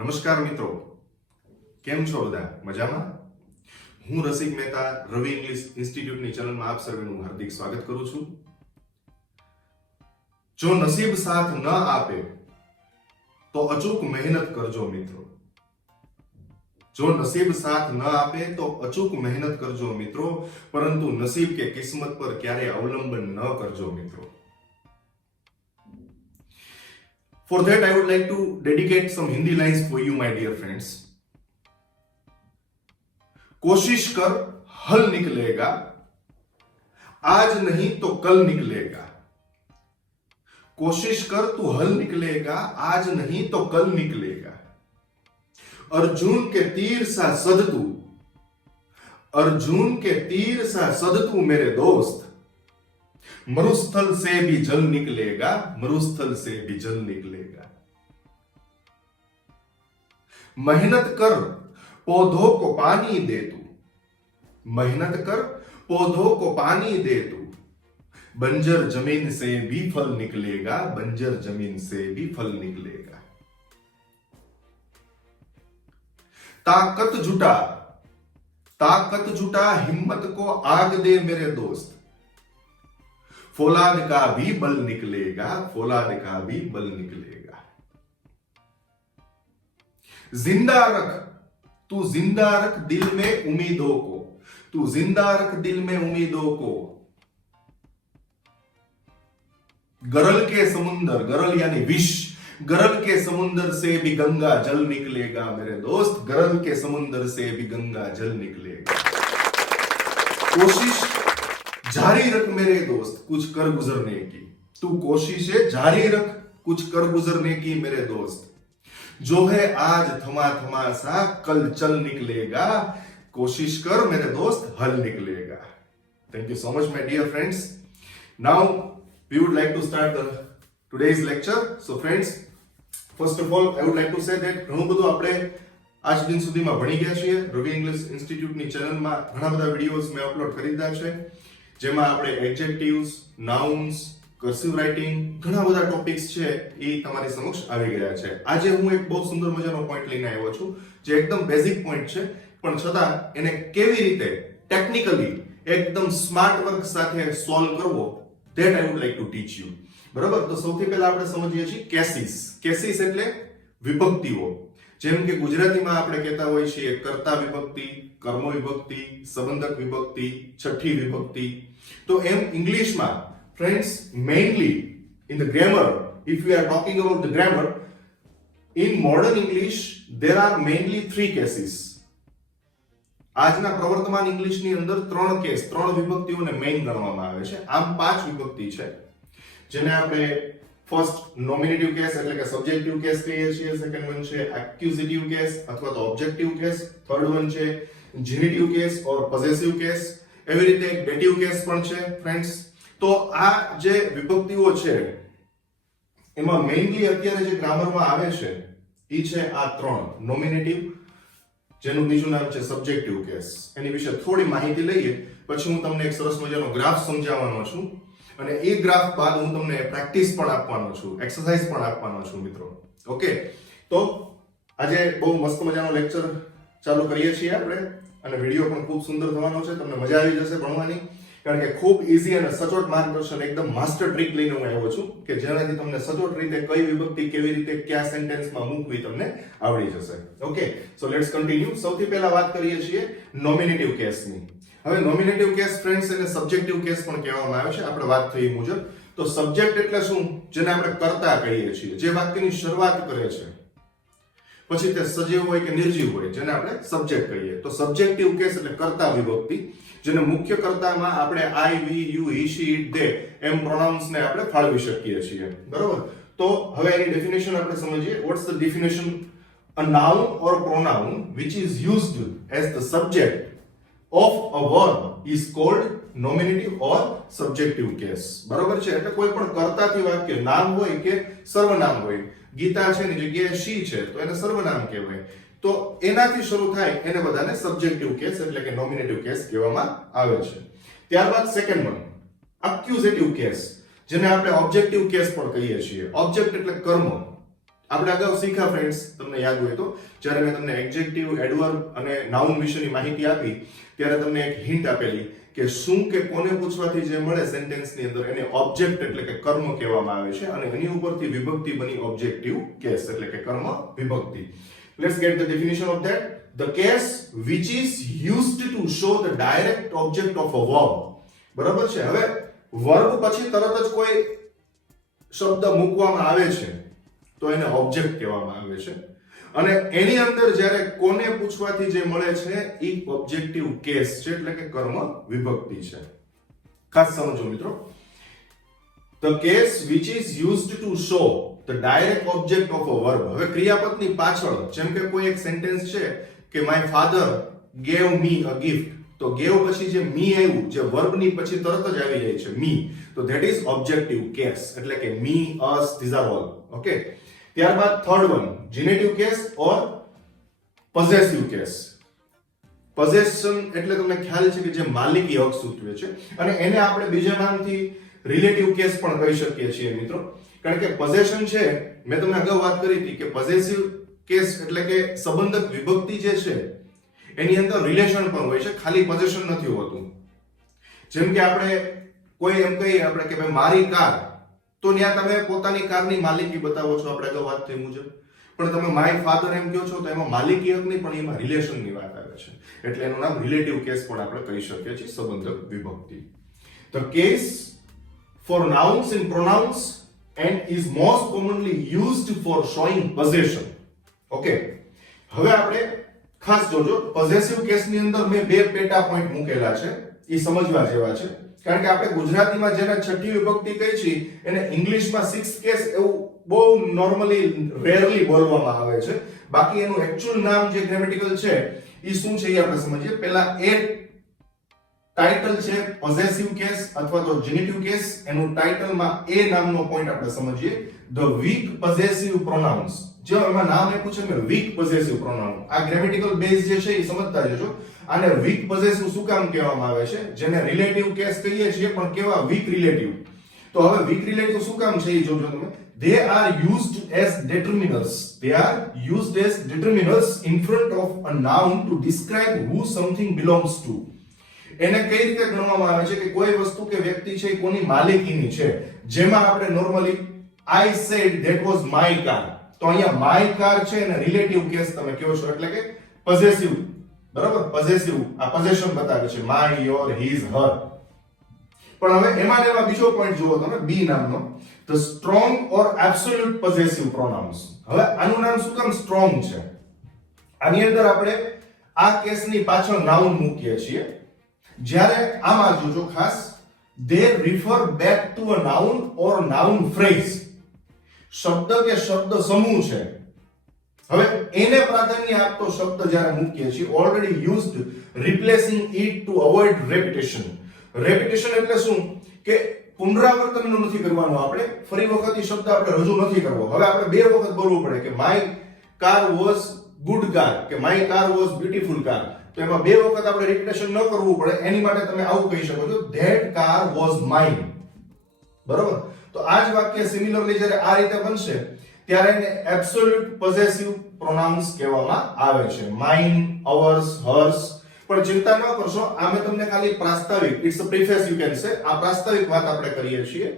નમસ્કાર મિત્રો, કેમ છો બધા? મજામાં? હું રસિક મહેતા રવિ ઇંગ્લિશ ઇન્સ્ટિટ્યૂટની ચેનલમાં આપ સર્વેનું હાર્દિક સ્વાગત કરું છું. જો નસીબ સાથ ન આપે તો અચૂક મહેનત કરજો મિત્રો. જો નસીબ સાથ ન આપે તો અચૂક મહેનત કરજો મિત્રો, પરંતુ નસીબ કે કિસ્મત પર ક્યારે અવલંબન ન કરજો મિત્રો. For that, I would like to dedicate some Hindi lines for you, my dear friends. कोशिश कर हल निकलेगा, आज नहीं तो कल निकलेगा. कोशिश कर तू हल निकलेगा, आज नहीं तो कल निकलेगा. अर्जुन के तीर सा सद तू, अर्जुन के तीर सा सद तू मेरे दोस्त. मरुस्थल से भी जल निकलेगा, मरुस्थल से भी जल निकलेगा. मेहनत कर पौधों को पानी दे तू, मेहनत कर पौधों को पानी दे तू. बंजर जमीन से भी फल निकलेगा, बंजर जमीन से भी फल निकलेगा. ताकत जुटा हिम्मत को आग दे मेरे दोस्त. फौलाद का भी बल निकलेगा, फौलाद का भी बल निकलेगा. जिंदा रख, तू जिंदा रख दिल में उम्मीदों को, तू जिंदा रख दिल में उम्मीदों को. गरल के समुंदर, गरल यानी विष, गरल के समुंदर से भी गंगा जल निकलेगा मेरे दोस्त. गरल के समुंदर से भी गंगा जल निकलेगा. कोशिश जारी रख मेरे दोस्त, कुछ कर गुजरने की. तू कोशिशें जारी रख, कुछ कर गुजरने की मेरे दोस्त. जो है आज थमा थमा सा कल चल निकलेगा. कोशिश कर मेरे दोस्त, हल निकलेगा. Thank you so much, my dear friends. Now we would like to start today's lecture. So friends, first of all I would like to say that ઘણું બધું આપણે આજ દિન સુધીમાં ભણી ગયા છીએ. રવિ ઇંગ્લિશ ઇન્સ્ટિટ્યૂટની ચેનલમાં ઘણા બધા વિડીયોઝ મેં અપલોડ કરી દીધા છે, જેમાં આપણે એડજેક્ટિવ્સ, નાઉન્સ, કર્સિવ રાઇટિંગ, ઘણા બધા ટોપિક્સ છે એ તમારી સમક્ષ આવી ગયા છે. આજે હું એક બહુ સુંદર મજાનો પોઈન્ટ લઈને આવ્યો છું, જે એકદમ બેઝિક પોઈન્ટ છે, પણ છતાં એને કેવી રીતે ટેકનિકલી એકદમ સ્માર્ટ વર્ક સાથે સોલ્વ કરવો, that I would like to teach you. બરાબર? તો સૌથી પહેલા આપણે સમજીએ છીએ કેસીસ. કેસીસ એટલે વિભક્તિઓ. જેમ કે ગુજરાતીમાં આપણે કહેતા હોઈએ છીએ કર્તા વિભક્તિ, કર્મ વિભક્તિ, સંબંધક વિભક્તિ, છઠ્ઠી વિભક્તિ. તો એમ ઇંગ્લિશમાં friends, mainly in the grammar, if we are talking about the grammar, in modern English there are mainly three cases. આજના પ્રવર્તમાન ઇંગ્લિશની અંદર ત્રણ કેસ, ત્રણ વિભક્તિઓને મેઇન ગણવામાં આવે છે. આમ પાંચ વિભક્તિ છે, જેને આપણે ફર્સ્ટ નોમિનેટિવ કેસ એટલે કે સબ્જેક્ટિવ કેસ કહીએ છીએ, સેકન્ડ વન છે એક્યુઝિટિવ કેસ અથવા તો ઓબ્જેક્ટિવ કેસ, થર્ડ વન છે જીનિટિવ કેસ ઓર પોસેસિવ કેસ, એવી રીતે ડેટિવ કેસ પણ છે ફ્રેન્ડ્સ. તો આ જે વિભક્તિઓ છે એમાં મેઇનલી અત્યારે જે ગ્રામરમાં આવે છે એ છે આ ત્રણ. નોમિનેટિવ, જેનું બીજું નામ છે સબ્જેક્ટિવ કેસ. એની વિશે થોડી માહિતી લઈએ, પછી હું તમને એક સરસ મજાનો ગ્રાફ સમજાવવાનો છું, અને એ ગ્રાફ બાદ હું તમને પ્રેક્ટિસ પણ આપવાનો છું, એક્સરસાઇઝ પણ આપવાનો છું મિત્રો. ઓકે, તો આજે બહુ મસ્ત મજાનો લેક્ચર ચાલુ કરીએ છીએ આપણે, અને વિડીયો પણ ખૂબ સુંદર થવાનો છે. તમને મજા આવી જશે ભણવાની, કારણ કે ખૂબ ઈઝી અને સચોટ માર્ગદર્શન, એકદમ માસ્ટર ટ્રીક લઈને હું આવ્યો છું, કે જેનાથી તમને સચોટ રીતે કઈ વિભક્તિ કેવી રીતે કયા સેન્ટેન્સમાં મૂકવી તમને આવડી જશે. Okay, so let's continue. સૌથી પહેલા વાત કરીએ છીએ નોમિનેટિવ કેસની. હવે નોમિનેટિવ કેસ ફ્રેન્ડ્સ એને સબ્જેક્ટિવ કેસ પણ કહેવામાં આવે છે, આપણે વાત થઈ મુજબ. તો સબ્જેક્ટ એટલે શું? જેને આપણે કર્તા કહીએ છીએ, જે વાક્યની શરૂઆત કરે છે, પછી તે સજીવ હોય કે નિર્જીવ હોય, જેને આપણે સબ્જેક્ટ કહીએ. તો સબ્જેક્ટિવ કેસ એટલે કર્તા વિભક્તિ, જેને મુખ્ય કર્તામાં આપણે I, we, you, he, she, it, they એમ પ્રોનાઉન્સને આપણે ફાળવી શકીએ છીએ. બરોબર? તો હવે એની ડેફિનેશન આપણે સમજીએ. What's the definition? A noun or pronoun which is used as the subject of a verb is called nominative or subjective case. બરોબર છે? એટલે કોઈ પણ કર્તાથી વાક્ય, નામ હોય કે સર્વનામ હોય, ગીતા છે ની જગ્યાએ શી છે તો એને સર્વનામ કહેવાય, તો એનાથી શરૂ થાય એને બધાને સબ્જેક્ટિવ કેસ એટલે કે નોમિનેટિવ કેસ કહેવામાં આવે છે. ત્યારબાદ સેકન્ડ વન એક્યુઝેટિવ કેસ, જેને આપણે ઓબ્જેક્ટિવ કેસ પણ કહીએ છીએ. ઓબ્જેક્ટ એટલે કર્મ, આપણે અગાઉ શીખ્યા ફ્રેન્ડ્સ, તમને યાદ હોય તો, જ્યારે મેં તમને એડજેક્ટિવ, એડવર્બ અને નાઉન વિશેની માહિતી આપી ત્યારે તમને એક હિન્ટ આપેલી કે શું કે કોને પૂછવાથી જે મળે સેન્ટેન્સની અંદર એને ઓબ્જેક્ટ એટલે કે કર્મ કહેવામાં આવે છે, અને એની ઉપરથી વિભક્તિ બની ઓબ્જેક્ટિવ કેસ એટલે કે કર્મ વિભક્તિ. Let's get the definition of that. The case which is used to show the direct object of a verb. બરાબર છે. હવે વર્બ પછી તરત જ કોઈ શબ્દ મૂકવામાં આવે છે તો એને ઓબ્જેક્ટ કહેવામાં આવે છે, અને એની અંદર જ્યારે કોને પૂછવાથી જે મળે છે એ ઓબ્જેક્ટિવ કેસ છે એટલે કે કર્મ વિભક્તિ છે. ખાસ સમજો મિત્રો. The case which is used to show the direct object of a verb. હવે ક્રિયાપદની પાછળ જેમ કે કોઈ એક સેન્ટેન્સ છે કે my father gave me a gift, તો gave પછી જે me આવ્યું, જે વર્બની પછી તરત જ આવી જાય છે me, તો that is objective case એટલે કે me, us, these are all. Okay. ત્યારબાદ થર્ડ વન, જીનેટિવ કેસ ઓર પોઝેસિવ કેસ. પોઝેશન એટલે તમને ખ્યાલ છે કે જે માલિકી હક સૂચવે છે, અને એને આપણે બીજા નામથી રિલેટિવ કેસ પણ કહી શકીએ છીએ મિત્રો. કારણ કે પોઝેશન છે, મેં તમને અગાઉ વાત કરી હતી કે પોઝેસિવ કેસ એટલે કે સંબંધક વિભક્તિ જે છે એની અંદર રિલેશન પણ હોય છે, ખાલી પોઝેશન નથી હોતું. જેમ કે આપણે કોઈ એમ કહીએ આપણે કે ભાઈ મારી કાર, તો ત્યાં તમે પોતાની કારની માલિકી બતાવો છો આપણે અગાઉ વાત થઈ મુજબ, પણ તમે માય ફાધર એમ કહો છો તો એમાં માલિકી હક નહીં પણ એમાં રિલેશનની વાત આવે છે, એટલે એનું નામ રિલેટિવ કેસ પણ આપણે કહી શકીએ છીએ, સંબંધક વિભક્તિ. The case for nouns and pronouns and is most commonly used for showing possession. Okay. હવે આપણે ખાસ જોજો, પોઝેસિવ કેસની અંદર મેં બે પેટા પોઈન્ટ મૂકેલા છે, એ સમજવા જેવા છે. કારણ કે આપણે ગુજરાતીમાં જેને છઠ્ઠી વિભક્તિ કહી છે એને ઇંગ્લિશમાં સિક્સ કેસ એવું બહુ નોર્મલી રેરલી બોલવામાં આવે છે. બાકી એનું એક્ચ્યુઅલ નામ જે ગ્રામેટિકલ છે એ શું છે એ આપણે સમજીએ. પહેલા એ ટાઇટલ છે પોઝેસિવ કેસ અથવા તો જીનેટિવ કેસ, એનું ટાઇટલમાં એ નામનો પોઈન્ટ આપણે સમજીએ. ધ વીક પોઝેસિવ પ્રોનાઉન્સ, જે એમાં નામ આપ્યું છે મેં વીક પોઝેસિવ પ્રોનાઉન. આ ગ્રામેટિકલ બેઝ જે છે એ સમજતા જજો. આને વીક પોઝેસિવ શું કામ કહેવામાં આવે છે, જેને રિલેટિવ કેસ કહીએ છીએ પણ કેવા વીક રિલેટિવ. તો હવે વીક રિલેટિવ શું કામ છે એ જોજો તમે. They are used as determiners. They are used as determiners in front of a noun to describe who something belongs to. એને કઈ રીતે ગણવામાં આવે છે કે કોઈ વસ્તુ કે વ્યક્તિ છે એ કોની માલિકીની છે. જેમાં આપણે normally I said that was my car, તો અહીંયા my car છે અને રિલેટિવ કેસ તમે કહો છો એટલે કે પોઝેસિવ. બરાબર, પોઝેસિવ આ પોઝેશન બતાવે છે, my, your, his, her. પણ હવે એમાં એમાં બીજો પોઈન્ટ જુઓ તમે, બી નામનો, the strong or absolute possessive pronouns. હવે આનું નામ શું કામ સ્ટ્રોંગ છે? આની અંદર આપણે આ કેસની પાછળ નાઉન મૂકીએ છીએ. જ્યારે આમાં જોજો ખાસ, they refer back to a noun or noun phrase. શબ્દ કે શબ્દ સમૂહ છે, હવે એને પ્રાધાન્ય આપતો શબ્દ જ્યારે મૂકીએ છીએ, already used, replacing it to avoid repetition. Repetition એટલે શું કે પુનરાવર્તન નથી કરવાનું, આપણે ફરી વખત એ શબ્દ આપણે રજૂ નથી કરવો. હવે આપણે બે વખત બોલવું પડે કે my car was good car કે my car was beautiful car, તો એમાં બે વખત આપણે રિપીટેશન ન કરવું પડે. એની માટે તમે આવું કહી શકો છો, ધેટ કાર વોઝ માઇન. બરોબર, તો આ જ વાક્ય સિમિલરલી જ્યારે આ રીતે બનશે ત્યારે એને એબ્સોલ્યુટ પોઝેસિવ પ્રોનાઉન્સ કહેવામાં આવે છે, માઇન, અવર્સ, હર્સ. પણ ચિંતા ન કરશો, આ મેં તમને ખાલી પ્રાસ્તાવિક, it's a preface you can say, આ પ્રાસ્તાવિક વાત આપણે કરીએ છીએ.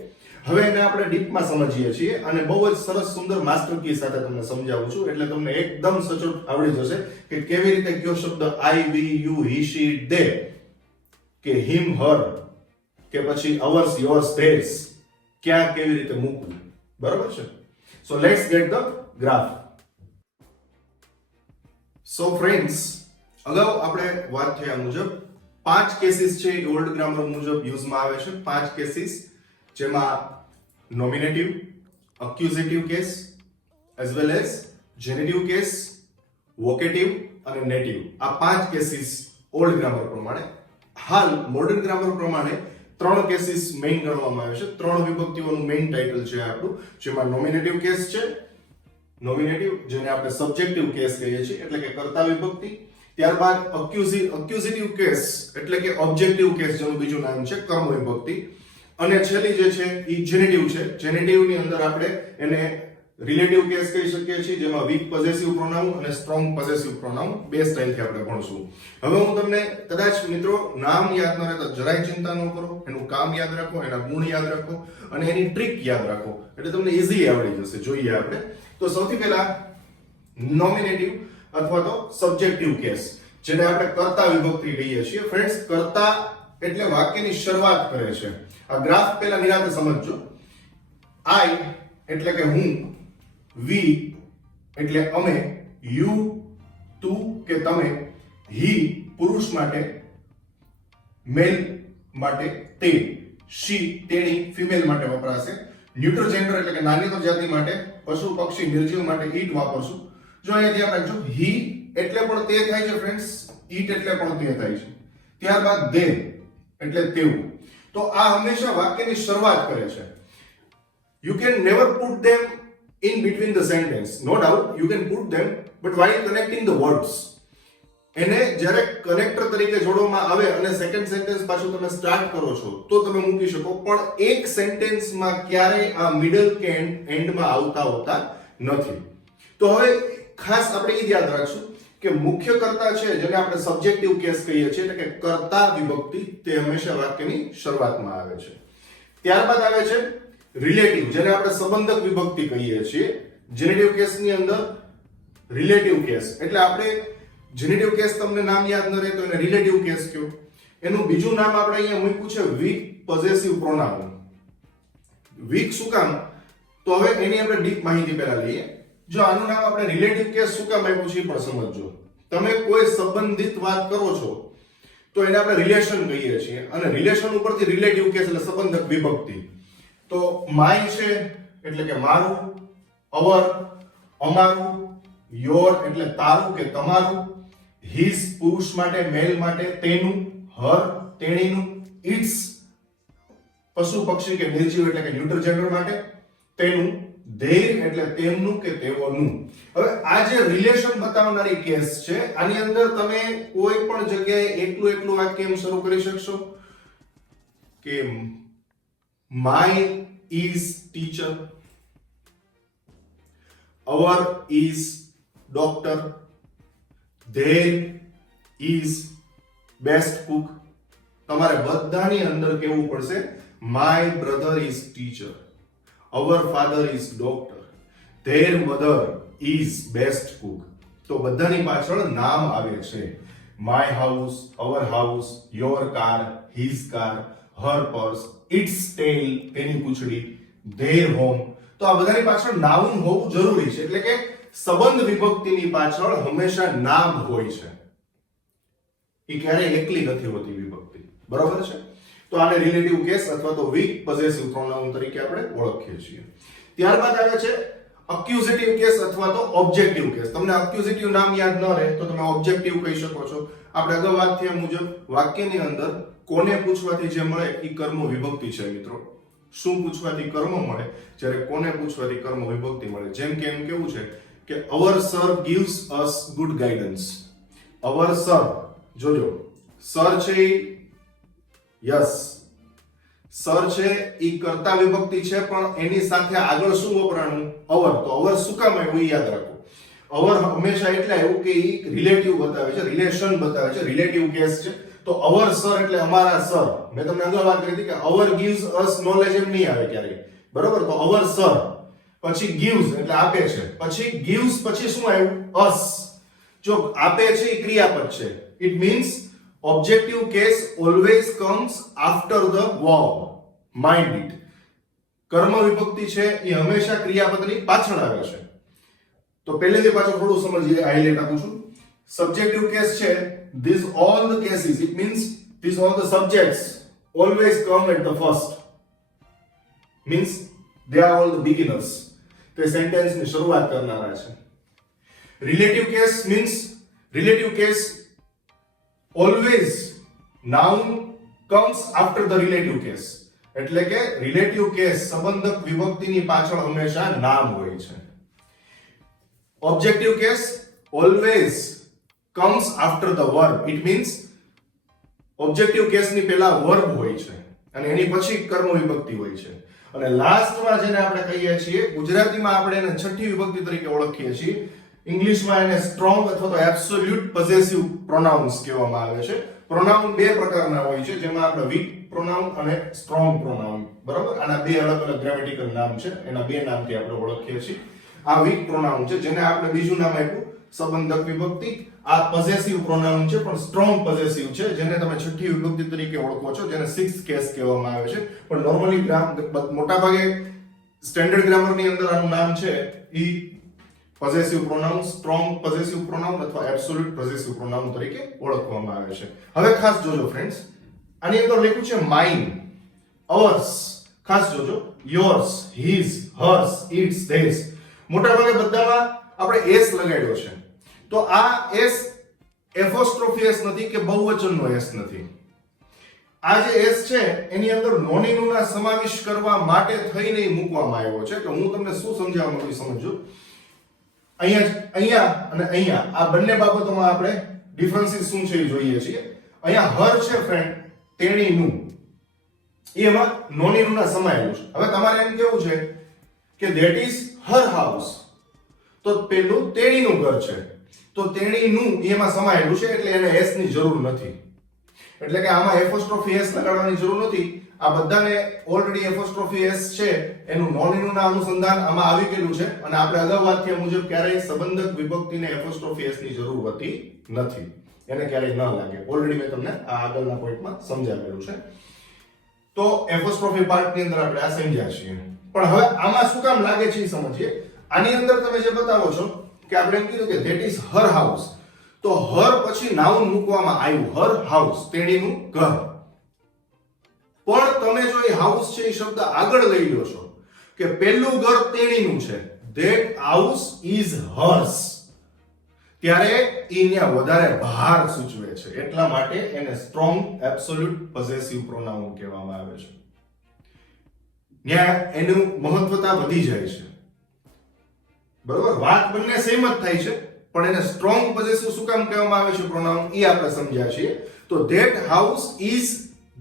હવે એને આપણે ડીપમાં સમજીએ છીએ અને બહુ જ સરસ સુંદર માસ્ટર કી સાથે તમને સમજાવું છું, એટલે તમને એકદમ સચોટ આવડી જશે કે કેવી રીતે કયો શબ્દ આઈ, વી, યુ, હી, શી, દે કે હિમ, હર કે પછી અવર્સ, યોર્સ, ધેર્સ ક્યાં કેવી રીતે મૂકવું. બરાબર છે? So let's get the graph. So friends, અગાઉ આપણે વાત થયા મુજબ 5 કેસીસ છે એ ઓલ્ડ ગ્રામર મુજબ યુઝમાં આવે છે. 5 કેસીસ, જેમાં nominative, accusative case, as well as genitive case, vocative અને નેટિવ. આ 5 કેસીસ ઓલ્ડ ગ્રામર પ્રમાણે. હાલ મોડર્ન ગ્રામર પ્રમાણે 3 કેસીસ મેઇન ગણવામાં આવે છે. 3 વિભક્તિઓનું મેઇન ટાઇટલ છે આપણું, જેમાં નોમિનેટિવ કેસ છે, નોમિનેટિવ જેને આપણે સબ્જેક્ટિવ કેસ કહીએ છીએ એટલે કે કર્તા વિભક્તિ. ત્યારબાદ અક્યુઝેટિવ કેસ એટલે કે ઓબ્જેક્ટિવ કેસ, જેનું બીજું નામ છે કર્મ વિભક્તિ. અને છેલ્લી જે છે એ જેનેટિવ છે. જેનેટિવ ની અંદર આપણે એને રિલેટિવ કેસ કહી શકીએ છીએ, જેમાં વીક પોઝેસિવ પ્રોનાઉન અને સ્ટ્રોંગ પોઝેસિવ પ્રોનાઉન બે સ્ટાઇલથી આપણે ભણશું. હવે હું તમને કદાચ મિત્રો નામ યાદ ન રહે તો જરાય ચિંતા ન કરો, એનું કામ યાદ રાખો, એના ગુણ યાદ રાખો અને એની ટ્રીક યાદ રાખો, એટલે તમને ઈઝી આવડી જશે. જોઈએ આપણે તો સૌથી પહેલા નોમિનેટિવ અથવા તો સબ્જેક્ટિવ કેસ, જેને આપણે કર્તા વિભક્તિ કહીએ છીએ. ફ્રેન્ડ્સ, કર્તા એટલે વાક્યની શરૂઆત કરે છે. આ ગ્રાફ પહેલા નિરાંતે સમજજો. આઈ એટલે કે હું, વી એટલે અમે, યુ તું કે તમે, હી પુરુષ માટે, મેલ માટે તે, શી તેણી ફિમેલ માટે વપરાશે, ન્યુટ્રલ જેન્ડર એટલે કે નાન્યતર જાતિ માટે, પશુ પક્ષી નિર્જીવ માટે ઈટ વાપરશું. જો અહીંયા ધ્યાન રાખજો, હી એટલે પણ તે થાય છે ફ્રેન્ડ્સ, ઈટ એટલે પણ તે થાય છે. ત્યારબાદ ધે એટલે તેવું. તો આ હંમેશા વાક્યની શરૂઆત કરે છે. You can never put them in between the sentence. No doubt you can put them, but while connecting the words. એને જ્યારે કનેક્ટર તરીકે જોડવામાં આવે અને સેકન્ડ સેન્ટેન્સ પાછું તમે સ્ટાર્ટ કરો છો તો તમે મૂકી શકો, પણ એક સેન્ટેન્સમાં ક્યારેય આ મિડલ કે એન્ડમાં આવતા હોતા નથી. તો હવે ખાસ આપણે એ યાદ રાખશું કે મુખ્ય કર્તા છે, જેને આપણે સબ્જેક્ટિવ કેસ કહીએ છીએ, એટલે કે કર્તા વિભક્તિ, તે હંમેશા વાક્યની શરૂઆતમાં આવે છે. ત્યારબાદ આવે છે રિલેટિવ, જેને આપણે સંબંધક વિભક્તિ કહીએ છીએ. જેનેટિવ કેસની અંદર રિલેટિવ કેસ એટલે આપણે જેનેટિવ કેસ, તમને નામ યાદ ન રહે તો એને રિલેટિવ કેસ કહો. એનું બીજું નામ આપણે અહીંયા મૂક્યું છે વીક પોઝેસિવ પ્રોનાઉન. વીક શું કામ? તો હવે એની આપણે ડીપ માહિતી પહેલા લઈએ. જો આનું નામ આપણે રિલેટિવ કેસ શું કામ આપ્યું છે એ પણ સમજજો. તમે કોઈ સંબંધિત વાત કરો છો તો એને આપણે રિલેશન કહીએ છીએ, અને રિલેશન ઉપરથી રિલેટિવ કેસ એટલે સંબંધક વિભક્તિ. તો માય છે એટલે કે મારું, અવર અમારું, યોર એટલે તારું કે તમારું, હિઝ પુરુષ માટે, મેલ માટે, તેનું, હર તેણીનું, ઇટ્સ પશુ પક્ષી કે નિર્જીવ એટલે કે ન્યુટ્રલ જેન્ડર માટે, તેનું, ધેર એટલે તેમનું કે તેઓનું. હવે આ જે રિલેશન બતાવનારી કેસ છે, આની અંદર તમે કોઈ પણ જગ્યાએ એકલું વાક્ય એમ શરૂ કરી શકશો કે my is teacher, our is doctor, their is best cook. તમારે બધાની અંદર કહેવું પડશે my brother is teacher, our father is doctor, their mother is best cook. તો બધાની પાછળ નામ આવે છે. my house, our house, your car, his car, her purse, its tail તેની પૂંછડી, their home. તો આ બધાની પાછળ નાઉન હોવું જરૂરી છે, એટલે કે સંબંધ વિભક્તિની પાછળ હંમેશા નામ હોય છે. એ ક્યારેય એકલી નથી હોતી વિભક્તિ, બરાબર છે? તો આને રિલેટિવ કેસ અથવા તો વીક પોઝેસિવ પ્રોનાઉન તરીકે આપણે ઓળખીએ છીએ. ત્યારબાદ આવે છે અક્યુઝેટિવ કેસ અથવા તો ઓબ્જેક્ટિવ કેસ. તમને અક્યુઝેટિવ નામ યાદ ન રહે તો તમે ઓબ્જેક્ટિવ કહી શકો છો. આપણે અગાઉ વાત થયા મુજબ વાક્યની અંદર કોને પૂછવાથી જે મળે એ કર્મ વિભક્તિ છે મિત્રો. શું પૂછવાથી કર્મ મળે, જ્યારે કોને પૂછવાથી કર્મ વિભક્તિ મળે. જેમ કે એમ કેવું છે કે our sir gives us good guidance. our sir, જોજો સર છે, યસ સર છે એ કર્તા વિભક્તિ છે, પણ એની સાથે આગળ શું વપરાણું? our. તો our શું કામ આવ્યું એ યાદ રાખો. our હંમેશા એટલે આવ્યું કે એ રિલેટિવ બતાવે છે, રિલેશન બતાવે છે, રિલેટિવ કેસ છે. તો our sir એટલે અમારા સર. મેં તમને આગળ વાત કરી હતી કે our gives us knowledge એમ નહીં આવે ક્યારેય, બરોબર? તો our sir પછી gives એટલે આપે છે, પછી gives પછી શું આવ્યું? us. જો આપે છે એ ક્રિયાપદ છે. it means objective case always comes after the verb. mind it. કર્મ વિભક્તિ છે એ હંમેશા ક્રિયાપદની પાછળ આવે છે. તો પહેલેથી પાછળ થોડું સમજીએ, હાઇલાઇટ આપું છું. સબ્જેક્ટિવ કેસ છે, these all the cases, it means these all the subjects always come at the first, means they are all the beginners. તે સેન્ટેન્સ ની શરૂઆત કરનારા છે. Relative case means relative case always noun comes after the relative case. એટલે કે relative case સંબંધક વિભક્તિની પાછળ હંમેશા નામ હોય છે. Objective case always comes after the verb. It means objective કેસની પહેલા વર્બ હોય છે અને એની પછી કર્મ વિભક્તિ હોય છે. અને લાસ્ટમાં જેને આપણે કહીએ છીએ, ગુજરાતીમાં આપણે એને છઠ્ઠી વિભક્તિ તરીકે ઓળખીએ છીએ, ઇંગ્લિશમાં એને સ્ટ્રોંગ અથવા તો એબ્સોલ્યુટ પોઝેસિવ પ્રોનાઉન્સ કહેવામાં આવે છે. પ્રોનાઉન બે પ્રકારના હોય છે, જેમાં આપણે વીક પ્રોનાઉન અને સ્ટ્રોંગ પ્રોનાઉન, બરાબર. આના બે અલગ અલગ ગ્રામેટિકલ નામ છે, એના બે નામથી આપણે ઓળખીએ છીએ. આ વીક પ્રોનાઉન છે, જેને આપણે બીજું નામ આપ્યું સંબંધક વિભક્તિ. આ પોઝેસિવ પ્રોનાઉન છે, પણ સ્ટ્રોંગ પોઝેસિવ છે, જેને તમે છઠ્ઠી વિભક્તિ તરીકે ઓળખો છો, જેને સિક્સ કેસ કહેવામાં આવે છે. પણ નોર્મલી મોટા ભાગે સ્ટેન્ડર્ડ ગ્રામરની અંદર આનું નામ છે ઈ possessive pronoun, strong possessive pronoun અથવા એબ્સોલ્યુટ પોઝેસિવ પ્રોનાઉન તરીકે ઓળખવામાં આવે છે. હવે ખાસ જોજો ફ્રેન્ડ્સ, આની અંદર લખ્યું છે માઇન, અવર્સ. ખાસ જોજો, yours, his, hers, its, theirs. મોટા ભાગે બધામાં આપણે એસ લગાડ્યો છે. તો આ એસ એપોસ્ટ્રોફી એસ નથી કે બહુવચનનો એસ નથી. આ જે એસ છે એની અંદર નોનીનુના સમાવેશ કરવા માટે થઈને મૂકવામાં આવ્યો છે. કે હું તમને શું સમજાવવા માંગુ સમજો. અહીંયા અને અહીંયા આ બંને બાબતોમાં આપણે ડિફરન્સીસ શું છે એ જોઈએ છીએ. અહીંયા હર છે ફ્રેન્ડ, તેણીનું, એમાં નોનીનુના સમાયેલું છે. હવે તમારે એમ કેવું છે કે ધેટ ઇઝ હર હાઉસ, તો પેલું તેણીનું ઘર છે, તો તેણીનું એમાં સમાયેલું છે, એટલે એને એસ ની જરૂર નથી. એટલે કે આમાં એપોસ્ટ્રોફી એસ લગાડવાની જરૂર નથી. આ બધાને ઓલરેડી એપોસ્ટ્રોફી એસ છે એનું નોનીનુના અનુસંધાન આમાં આવી ગયેલું છે, અને આપણે અગાઉ વાત થયા મુજબ ક્યારેય સંબંધક વિભક્તિને એપોસ્ટ્રોફી એસ ની જરૂર હોતી નથી, એને ક્યારેય ન લાગે. ઓલરેડી મેં તમને આ આગળના પોઈન્ટમાં સમજાવેલું છે. તો એપોસ્ટ્રોફી પાર્ટની અંદર આપણે આ સમજ્યા છીએ. પણ હવે આમાં શું કામ લાગે છે એ સમજીએ. આની અંદર તમે જે બતાવો છો કે આપણે એમ કીધું કે ધેટ ઇઝ હર હાઉસ, તો હર પછી નાઉન મૂકવામાં આવ્યું, હર હાઉસ, તેણીનું ઘર. પણ તમે જો એ હાઉસ છે એ શબ્દ આગળ લઈ લો છો કે પહેલું ઘર તેણીનું છે, ધેટ હાઉસ ઇઝ હર્સ, ત્યારે અહીંયા વધારે ભાર સૂચવે છે. એટલા માટે એને સ્ટ્રોંગ એબ્સોલ્યુટ પોઝેસિવ પ્રોનાઉન કહેવામાં આવે છે. ત્યાં એનું મહત્વતા વધી જાય છે, બરોબર. વાત બંને સેમ જ થાય છે, પણ એને સ્ટ્રોંગ પોઝેસિવ શું કામ કહેવામાં આવે છે પ્રોનાઉન, એ આપણે સમજ્યા છીએ. તો that house is,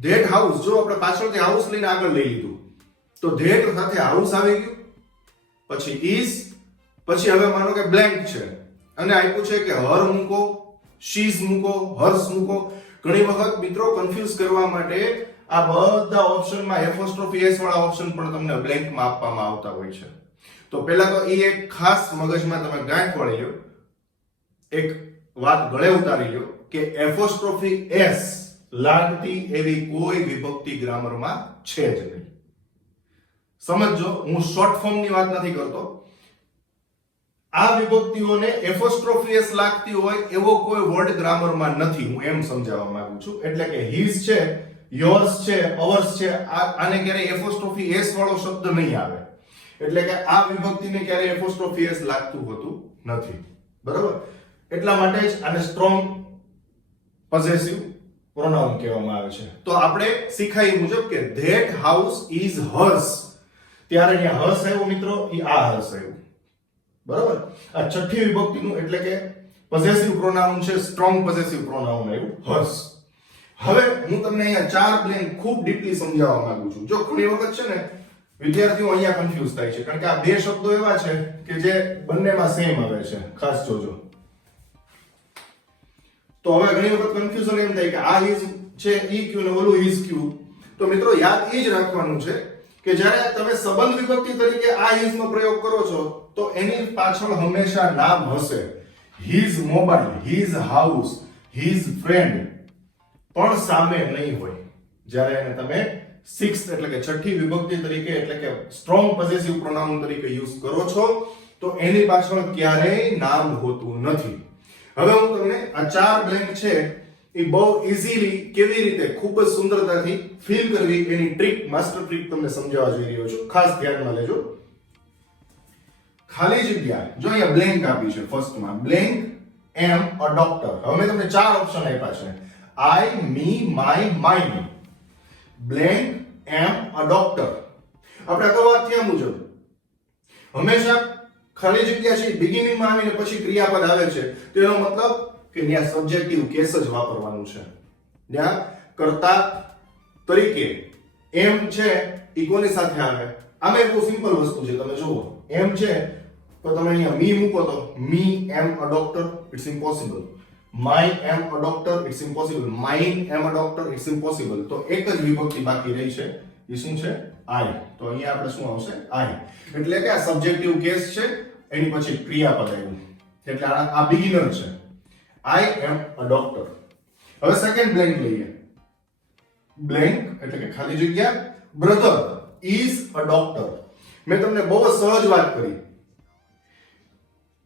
that house, જો આપણે પાછળથી હાઉસ લઈને આગળ લઈ લીધું, તો ધેટ સાથે હાઉસ આવી ગયું, પછી ઇઝ, પછી હવે માનો કે બ્લેન્ક છે અને આપ્યું છે કે હર મૂકો, શીઝ મૂકો, હર્સ મૂકો. ઘણી વખત મિત્રો કન્ફ્યુઝ કરવા માટે આ બધા ઓપ્શનમાં એપોસ્ટ્રોફી એસ વાળા ઓપ્શન પણ તમને બ્લેન્કમાં આપવામાં આવતા હોય છે. તો પહેલા તો એ એક ખાસ મગજમાં તમે ગાંઠ વાળી લો, એક વાત ગળે ઉતારી લો કે એપોસ્ટ્રોફી એસ લાગતી એવી કોઈ વિભક્તિ ગ્રામરમાં છે જ નહીં. સમજો, હું શોર્ટ ફોર્મની વાત નથી કરતો. આ વિભક્તિઓને એપોસ્ટ્રોફી એસ લાગતી હોય એવો કોઈ વર્ડ ગ્રામરમાં નથી, હું એમ સમજાવવા માંગુ છું. એટલે કે હિઝ છે, યોર્સ છે, અવર્સ છે, આને ક્યારેય એપોસ્ટ્રોફી એસ વાળો શબ્દ નહીં આવે. એટલે કે આ વિભક્તિને ક્યારેય એપોસ્ટ્રોફી એસ લાગતું હોતું નથી, બરાબર. એટલા માટે જ આને સ્ટ્રોંગ પોઝેસિવ પ્રોનાઉન કહેવામાં આવે છે. તો આપણે શીખાય મુજબ કે ધેટ હાઉસ ઇઝ હર્સ, ત્યારે અહીંયા હર્સ આવ્યો મિત્રો, એ આ હર્સ આવ્યું, બરાબર. આ છઠ્ઠી વિભક્તિનું એટલે કે પોઝેસિવ પ્રોનાઉન છે, સ્ટ્રોંગ પોઝેસિવ પ્રોનાઉન આવ્યું હર્સ. હવે હું તમને અહીંયા ચાર બ્લેન્ક ખૂબ ડીપલી સમજાવવા માંગુ છું. જો ઘણી વખત છે ને વિદ્યાર્થીઓ અહીંયા કન્ફ્યુઝ થાય છે, કારણ કે આ બે શબ્દો એવા છે કે જે બંનેમાં સેમ આવે છે. ખાસ જોજો. તો હવે ઘણી વખત કન્ફ્યુઝન એમ થાય કે આ હિઝ છે ઈ ક્યુ ને ઓલું હિઝ ક્યુ. તો મિત્રો યાદ એ જ રાખવાનું છે કે જ્યારે તમે સંબંધ વિભક્તિ તરીકે આ હિઝ નો પ્રયોગ કરો છો તો એની પાછળ હંમેશા નામ હશે. His mobile, his house, his friend, પણ સામે નહીં હોય. જ્યારે એને તમે સિક્સ્થ એટલે કે છઠ્ઠી વિભક્તિ તરીકે એટલે કે સ્ટ્રોંગ પોઝેસિવ પ્રોનાઉન તરીકે યુઝ કરો છો તો એની પાછળ ક્યારેય નામ હોતું નથી. હવે હું તમને આ ચાર બ્લેન્ક છે એ બહુ ઈઝીલી કેવી રીતે ખૂબ જ સુંદરતાથી ફિલ કરવી એની ટ્રીક, માસ્ટર ટ્રીક તમને સમજાવવા જઈ રહ્યો છું. ખાસ ધ્યાનમાં લેજો. ખાલી જગ્યા, જો અહીંયા બ્લેન્ક આપી છે ફર્સ્ટમાં, બ્લેન્ક એમ અ ડોક્ટર. હવે મેં તમને ચાર ઓપ્શન આપ્યા છે, I, me, my, mine. Blank am a doctor. આપણે અગાઉ વાત થયા મુજબ હંમેશા ખાલી જગ્યા છે બિગિનિંગમાં આવીને પછી ક્રિયાપદ આવે છે, તો એનો મતલબ કે ત્યાં સબ્જેક્ટિવ કેસ જ વાપરવાનું છે. ત્યાં કર્તા તરીકે એમ છે ઈ કોની સાથે આવે? આમે બહુ સિમ્પલ વસ્તુ છે, તમે જુઓ એમ છે તો તમે અહીંયા મી મૂકો તો me am a doctor, it's impossible. My am a doctor, it's impossible. Mine am a doctor, it's impossible. તો એક જ વિભક્તિ બાકી રહી છે, એ શું છે? આઈ. તો અહીંયા આપણે શું આવશે? આઈ. એટલે કે આ સબ્જેક્ટિવ કેસ છે, એની પછી ક્રિયાપદ આવ્યું, એટલે આ બિગિનર છે. આઈ એમ અ ડોક્ટર. હવે સેકન્ડ બ્લેન્ક લઈએ. બ્લેન્ક એટલે કે ખાલી જગ્યા. Brother is a doctor. મેં તમને બહુ જ સહજ વાત કરી.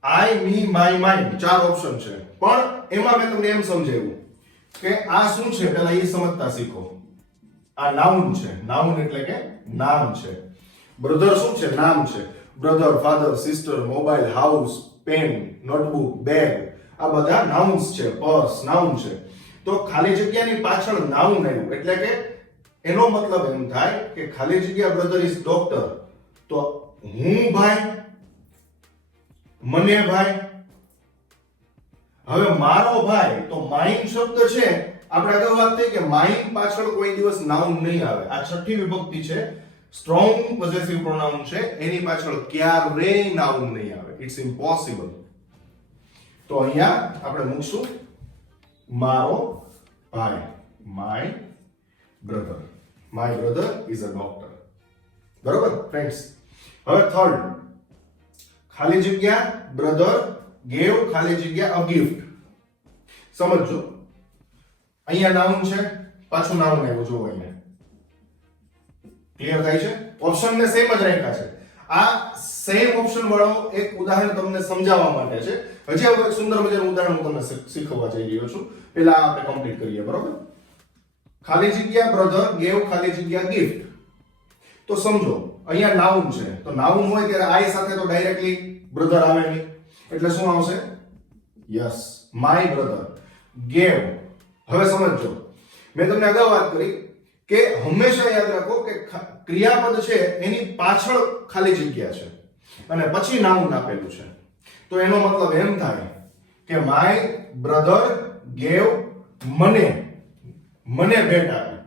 આઈ, મી, માય, માઇન 4 ઓપ્શન છે, પણ એમાં મેં તમને એમ સમજાવ્યું કે આ શું છે પહેલા એ સમજતા શીખો. આ નાઉન છે. નાઉન એટલે કે નામ છે. બ્રધર શું છે? નામ છે. Brother, father, sister, mobile, house, pen, notebook, bag, આ બધા નાઉન્સ છે. પર્સ નાઉન છે. તો ખાલી જગ્યાની પાછળ નાઉન આવ્યું એટલે કે એનો મતલબ એમ થાય કે ખાલી જગ્યા બ્રધર ઇઝ ડોક્ટર. તો હું ભાઈ, મને ભાઈ. હવે મારો ભાઈ, તો માઇન શબ્દ છે. આપણે અગાઉ વાત થઈ કે માઇન પાછળ કોઈ દિવસ નાઉન નહીં આવે. આ છઠ્ઠી વિભક્તિ છે, સ્ટ્રોંગ પોઝેસિવ પ્રોનાઉન છે, એની પાછળ ક્યારેય નાઉન નહીં આવે. It's impossible. તો અહીંયા આપણે મૂકશું મારો ભાઈ, my brother. My brother is a doctor. બરોબર ફ્રેન્ડ્સ? હવે થર્ડ, ખાલી જગ્યા બ્રધર ગેવ ખાલી જગ્યા અ ગિફ્ટ. સમજો, અહીંયા નાઉન છે, પાછું નાઉન આવ્યું. જો અહીંયા ક્લિયર થાય છે? ઓપ્શન ને સેમ જ રાખ્યા છે. આ સેમ ઓપ્શન વાળો એક ઉદાહરણ તમને સમજાવવા માટે છે. હજી એક સુંદર મજાનું ઉદાહરણ હું તમને શીખવવા જઈ રહ્યો છું. પહેલા આપણે કમ્પ્લીટ કરીએ. બરોબર? ખાલી જગ્યા બ્રધર ગેવ ખાલી જગ્યા ગિફ્ટ. તો સમજો અહીંયા નાઉન છે, તો નાઉન હોય ત્યારે આઈ સાથે તો ડાયરેક્ટલી બ્રધર આવે નહીં, એટલે શું આવશે? Yes, my brother gave. હવે સમજો, મેં તમને અગાઉ વાત કરી કે હંમેશા યાદ રાખો કે ક્રિયાપદ છે એની પાછળ ખાલી જગ્યા છે અને પછી નાઉન આપેલું છે. તો એનો મતલબ એમ થાય કે માય બ્રધર ગેવ મને ભેટ આપી,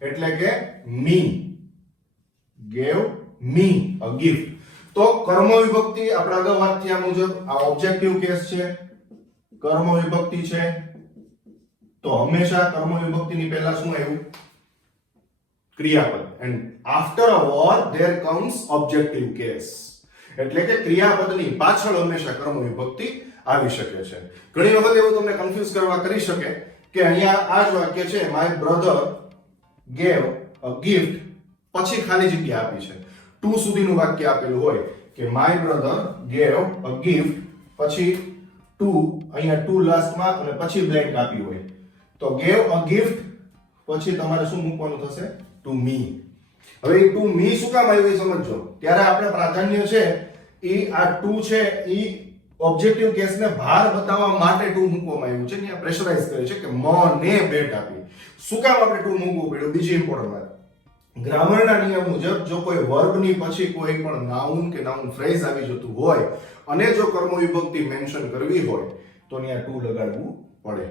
એટલે કે મી ગેવ મી અ ગિફ્ટ. તો કર્મ વિભક્તિ આપણે અગાઉ વાત થયા મુજબ આ ઓબ્જેક્ટિવ કેસ છે, કર્મ વિભક્તિ છે. તો હંમેશા કર્મ વિભક્તિની પહેલા શું આવ્યું? ક્રિયાપદ. And after a verb there comes objective case. એટલે કે ક્રિયાપદની પાછળ હંમેશા કર્મ વિભક્તિ આવી શકે છે. ઘણી વખત એવું તમને કન્ફ્યુઝ કરવા કરી શકે કે અહીંયા આ જ વાક્ય છે, my brother gave a gift, પછી ખાલી જગ્યા આપી છે. ટુ સુધીનું વાક્ય આપેલું હોય કે my brother gave a gift, પછી ટુ, અહીંયા ટુ લાસ્ટમાં અને પછી બ્લેન્ક આપ્યું હોય. તો ગેવ અ ગિફ્ટ પછી તમારે શું મૂકવાનું થશે? To me. હવે ટુ મી શું કામ આવ્યું સમજો. ત્યારે આપણે પ્રાધાન્ય છે એ આ ટુ છે એ ઓબ્જેક્ટિવ કેસને ભાર બતાવવા માટે ટુ મૂકવામાં આવ્યું છે. અહીંયા પ્રેશરાઇઝ કરે છે કે મને ભેટ આપી. શું કામ આપણે ટુ મૂકવું પડ્યું? બીજી ઇમ્પોર્ટન્ટ વાત, ગ્રામરના નિયમ મુજબ જો કોઈ વર્બની પછી કોઈ પણ નાઉન કે નાઉન ફ્રેઝ આવી જતું હોય અને જો કર્મ વિભક્તિ મેન્શન કરવી હોય તો અહીંયા ટુ લગાડવું પડે.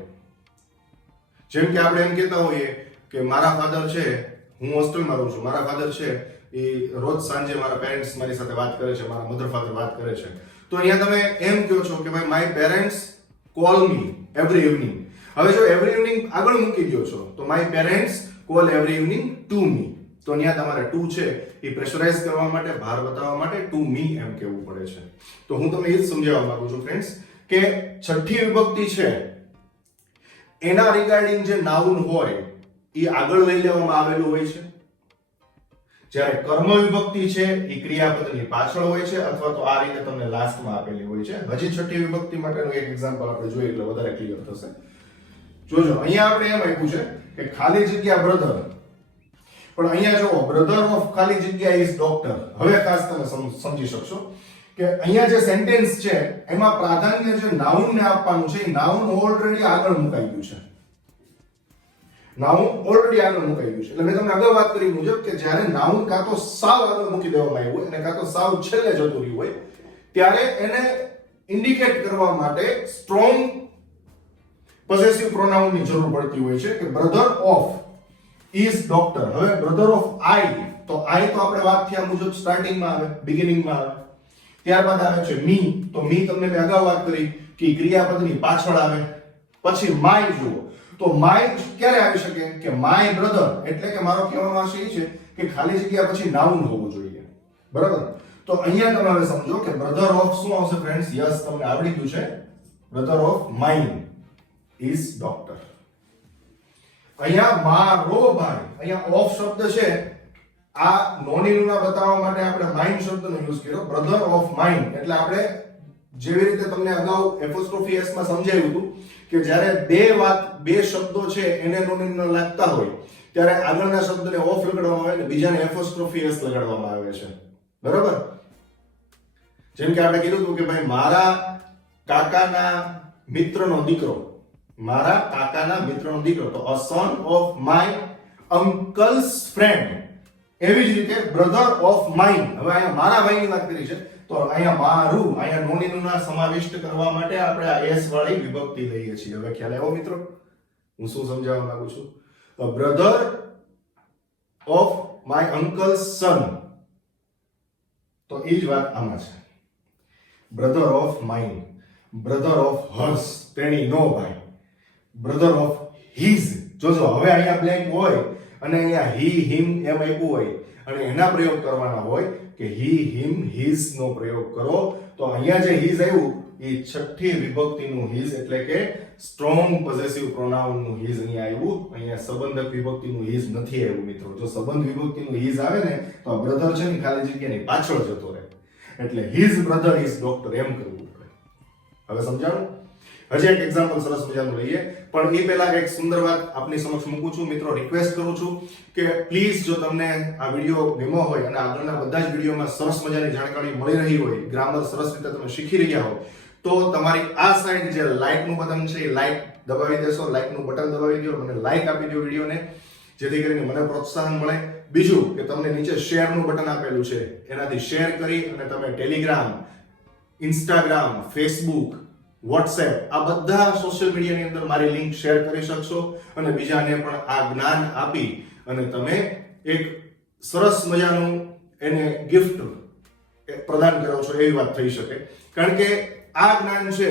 જેમ કે આપણે એમ કહેતા હોઈએ કે મારા ફાધર છે, હું હોસ્ટેલમાં રહું છું, મારા ફાધર છે એ રોજ સાંજે મારા પેરેન્ટ્સ મારી સાથે વાત કરે છે, મારા મધર ફાધર વાત કરે છે. તો અહીંયા તમે એમ કહો છો કે ભાઈ my parents call me every evening. હવે જો એવરી ઇવનિંગ આગળ મૂકી દો છો તો my parents call every evening to me. તો અહીંયા તમારે ટુ છે એ પ્રેશરાઇઝ કરવા માટે, ભાર બતાવવા માટે ટુ મી એમ કહેવું પડે છે. તો હું તમને એ જ સમજાવવા માંગુ છું ફ્રેન્ડ્સ કે છઠ્ઠી વિભક્તિ છે એના રિગાર્ડિંગ જે નાઉન હોય એ આગળ લઈ લેવામાં આવેલું હોય છે, જ્યારે કર્મ વિભક્તિ છે એ ક્રિયાપદની પાછળ હોય છે અથવા તો આ રીતે તમને લાસ્ટમાં આપેલી હોય છે. હજી છઠ્ઠી વિભક્તિ માટેનું એક એક્ઝામ્પલ આપણે જોઈએ એટલે વધારે ક્લિયર થશે. જોજો અહીંયા આપણે એમ આપ્યું છે કે ખાલી જગ્યા બ્રધર, પણ અહીંયા જો બ્રધર ઓફ ખાલી જગ્યા ઇઝ ડોક્ટર. હવે ખાસ તમે સમજી શકશો કે અહીંયા જે સેન્ટેન્સ છે એમાં પ્રાધાન્ય જે નાઉનને આપવાનું છે એ નાઉન ઓલરેડી આગળ મુકાઈ ગયું છે. નાઉન ઓલરેડી આગળ મુકાઈ ગયું છે. એટલે મેં તમને આગળ વાત કરી મુજબ કે જ્યારે નાઉન કાં તો સાવ આગળ મૂકી દેવામાં આવ્યું હોય અને કાં તો સાવ છેલ્લે જતું રહ્યું હોય ત્યારે એને ઇન્ડિકેટ કરવા માટે સ્ટ્રોંગ પોઝેસિવ પ્રોનાઉનની જરૂર પડતી હોય છે કે બ્રધર ઓફ ઇઝ ડોક્ટર. હવે બ્રધર ઓફ આઈ, તો આઈ તો આપણે વાત થયા મુજબ સ્ટાર્ટિંગમાં આવે, બિગિનિંગમાં આવે. ત્યારબાદ આવે છે મી. તો મી તમને મેં અગાઉ વાત કરી કે ક્રિયાપદની પાછળ આવે. પછી માય જુઓ. તો માય ક્યારે આવી શકે કે માય બ્રધર, એટલે કે મારો કહેવાનો આશય એ છે કે ખાલી જગ્યા પછી નાઉન હોવું જોઈએ. બરાબર? તો અહીંયા તમે હવે સમજો કે બ્રધર ઓફ શું આવશે ફ્રેન્ડ્સ? યસ, તમને આવડી ગયું છે. Brother of mine is doctor. અહીંયા મારો ભાઈ, અહીંયા ઓફ શબ્દ છે, આ નોનીનુના બતાવવા માટે આપણે માઇન શબ્દનો યુઝ કર્યો. બ્રધર ઓફ માઇન એટલે આપણે જેવી રીતે તમને અગાઉ એપોસ્ટ્રોફી એસ માં સમજાવ્યું હતું કે જ્યારે બે શબ્દો છે એને નોનીનુના લાગતા હોય ત્યારે આગળના શબ્દને ઓફ લગાડવામાં આવે અને બીજાને એપોસ્ટ્રોફી એસ લગાડવામાં આવે છે. બરાબર? જેમ કે આપણે કીધું હતું કે ભાઈ મારા કાકાના મિત્રનો દીકરો, મારા કાકાના મિત્રનો દીકરો, તો a son of my uncle's friend. એવી જ રીતે બ્રધર ઓફ માઇન. હવે અહીંયા મારા ભાઈની વાત કરી છે તો અહીંયા મારું, અહીંયા નોનીનુના સમાવિષ્ટ કરવા માટે આપણે આ એસ વાળી વિભક્તિ લઈએ છીએ. હવે ખ્યાલ આવ્યો મિત્રો હું શું સમજાવવા માંગુ છું? Brother of my uncle's son, તો એ જ વાત આમાં છે. Brother of mine, brother of hers, તેણીનો ભાઈ, બ્રધર ઓફ હિઝ. જોજો હવે અહીંયા બ્લેન્ક હોય અને અહીંયા હી હિમ એમ આપ્યું હોય અને એના પ્રયોગ કરવાના હોય કે હી હિમ હિઝ નો પ્રયોગ કરો. તો અહીંયા જે હિઝ આવ્યું એ છઠ્ઠી વિભક્તિનું હિઝ એટલે કે સ્ટ્રોંગ પોઝેસિવ પ્રોનાઉન નું હિઝ અહીંયા આવ્યું. અહીંયા સંબંધક વિભક્તિનું હિઝ નથી આવ્યું મિત્રો. જો સંબંધ વિભક્તિનું હિઝ આવે ને તો આ બ્રધર છે ને ખાલી જગ્યાની પાછળ જતો રહે. એટલે હિઝ બ્રધર ઇઝ ડોક્ટર એમ કરવું પડે. હવે સમજાણું? હજી એક એક્ઝામ્પલ સરસ મજાનું લઈએ, પણ એ પહેલા એક સુંદર વાત આપની સમક્ષ મૂકું છું. મિત્રો રિક્વેસ્ટ કરું છું કે પ્લીઝ જો તમને આ વિડીયો ગમ્યો હોય અને આગળના બધા જ વિડીયોમાં સરસ મજાની જાણકારી મળી રહી હોય, ગ્રામર સરસ રીતે તમે શીખી રહ્યા હો, તો તમારી આ સાઈડ જે લાઈક નું બટન છે એ લાઈક દબાવી દેશો. લાઈક નું બટન દબાવી દો, મને લાઈક આપી દો વિડીયોને, જેથી કરીને મને પ્રોત્સાહન મળે. બીજું કે તમને નીચે શેર નું બટન આપેલું છે, એનાથી શેર કરી અને તમે ટેલિગ્રામ, ઇન્સ્ટાગ્રામ, ફેસબુક, વોટ્સએપ આ બધા સોશિયલ મીડિયાની અંદર મારી લિંક શેર કરી શકશો અને બીજાને પણ આ જ્ઞાન આપી અને તમે એક સરસ મજાનું એને ગિફ્ટ પ્રદાન કરો છો એવી વાત થઈ શકે. કારણ કે આ જ્ઞાન છે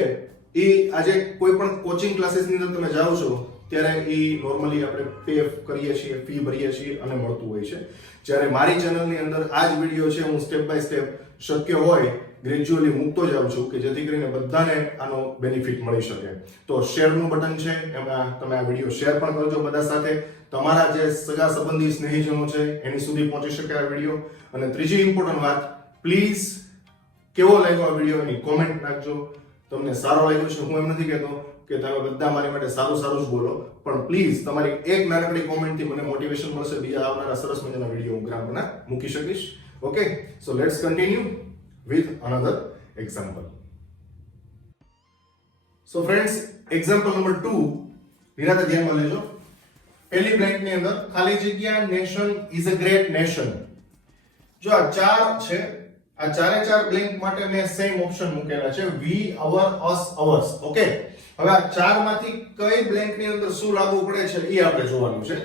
એ આજે કોઈ પણ કોચિંગ ક્લાસીસની અંદર તમે જાઓ છો ત્યારે એ નોર્મલી આપણે પે કરીએ છીએ, ફી ભરીએ છીએ અને મળતું હોય છે. જ્યારે મારી ચેનલની અંદર આ જ વિડીયો છે હું સ્ટેપ બાય સ્ટેપ શક્ય હોય ગ્રેજ્યુઅલી મૂકતો જાઉં છું કે જેથી કરીને બધાને આનો બેનિફિટ મળી શકે. તો શેરનું બટન છે, એમાં તમે આ વિડીયો શેર પણ કરજો બધા સાથે. તમારા જે સગા સંબંધી સ્નેહીજનો છે એની સુધી પહોંચી શકે આ વિડીયો. અને ત્રીજી ઇમ્પોર્ટન્ટ વાત, પ્લીઝ કેવો લાગ્યો આ વિડીયો એની કોમેન્ટ નાખજો. તમને સારો લાગ્યો છે, હું એમ નથી કહેતો કે તમે બધા મારી માટે સારું સારું જ બોલો, પણ પ્લીઝ તમારી એક નાનકડી કોમેન્ટથી મને મોટિવેશન મળશે, બીજા આવનારા સરસ મજાના વિડીયો હું ગ્રામરના મૂકી શકીશ. Okay, so let's continue with another example. So friends, example number 2 નિરાતે ધ્યાનમાં લેજો. પહેલી બ્લેન્ક ની અંદર ખાલી જગ્યા nation is a great nation. જો આ ચાર છે, આ ચારે ચાર બ્લેન્ક માટે મેં સેમ ઓપ્શન મૂકેલા છે, we, our, us, ours. Okay, હવે આ ચાર માંથી કઈ બ્લેન્ક ની અંદર શું લાગુ પડે છે એ આપણે જોવાનું છે.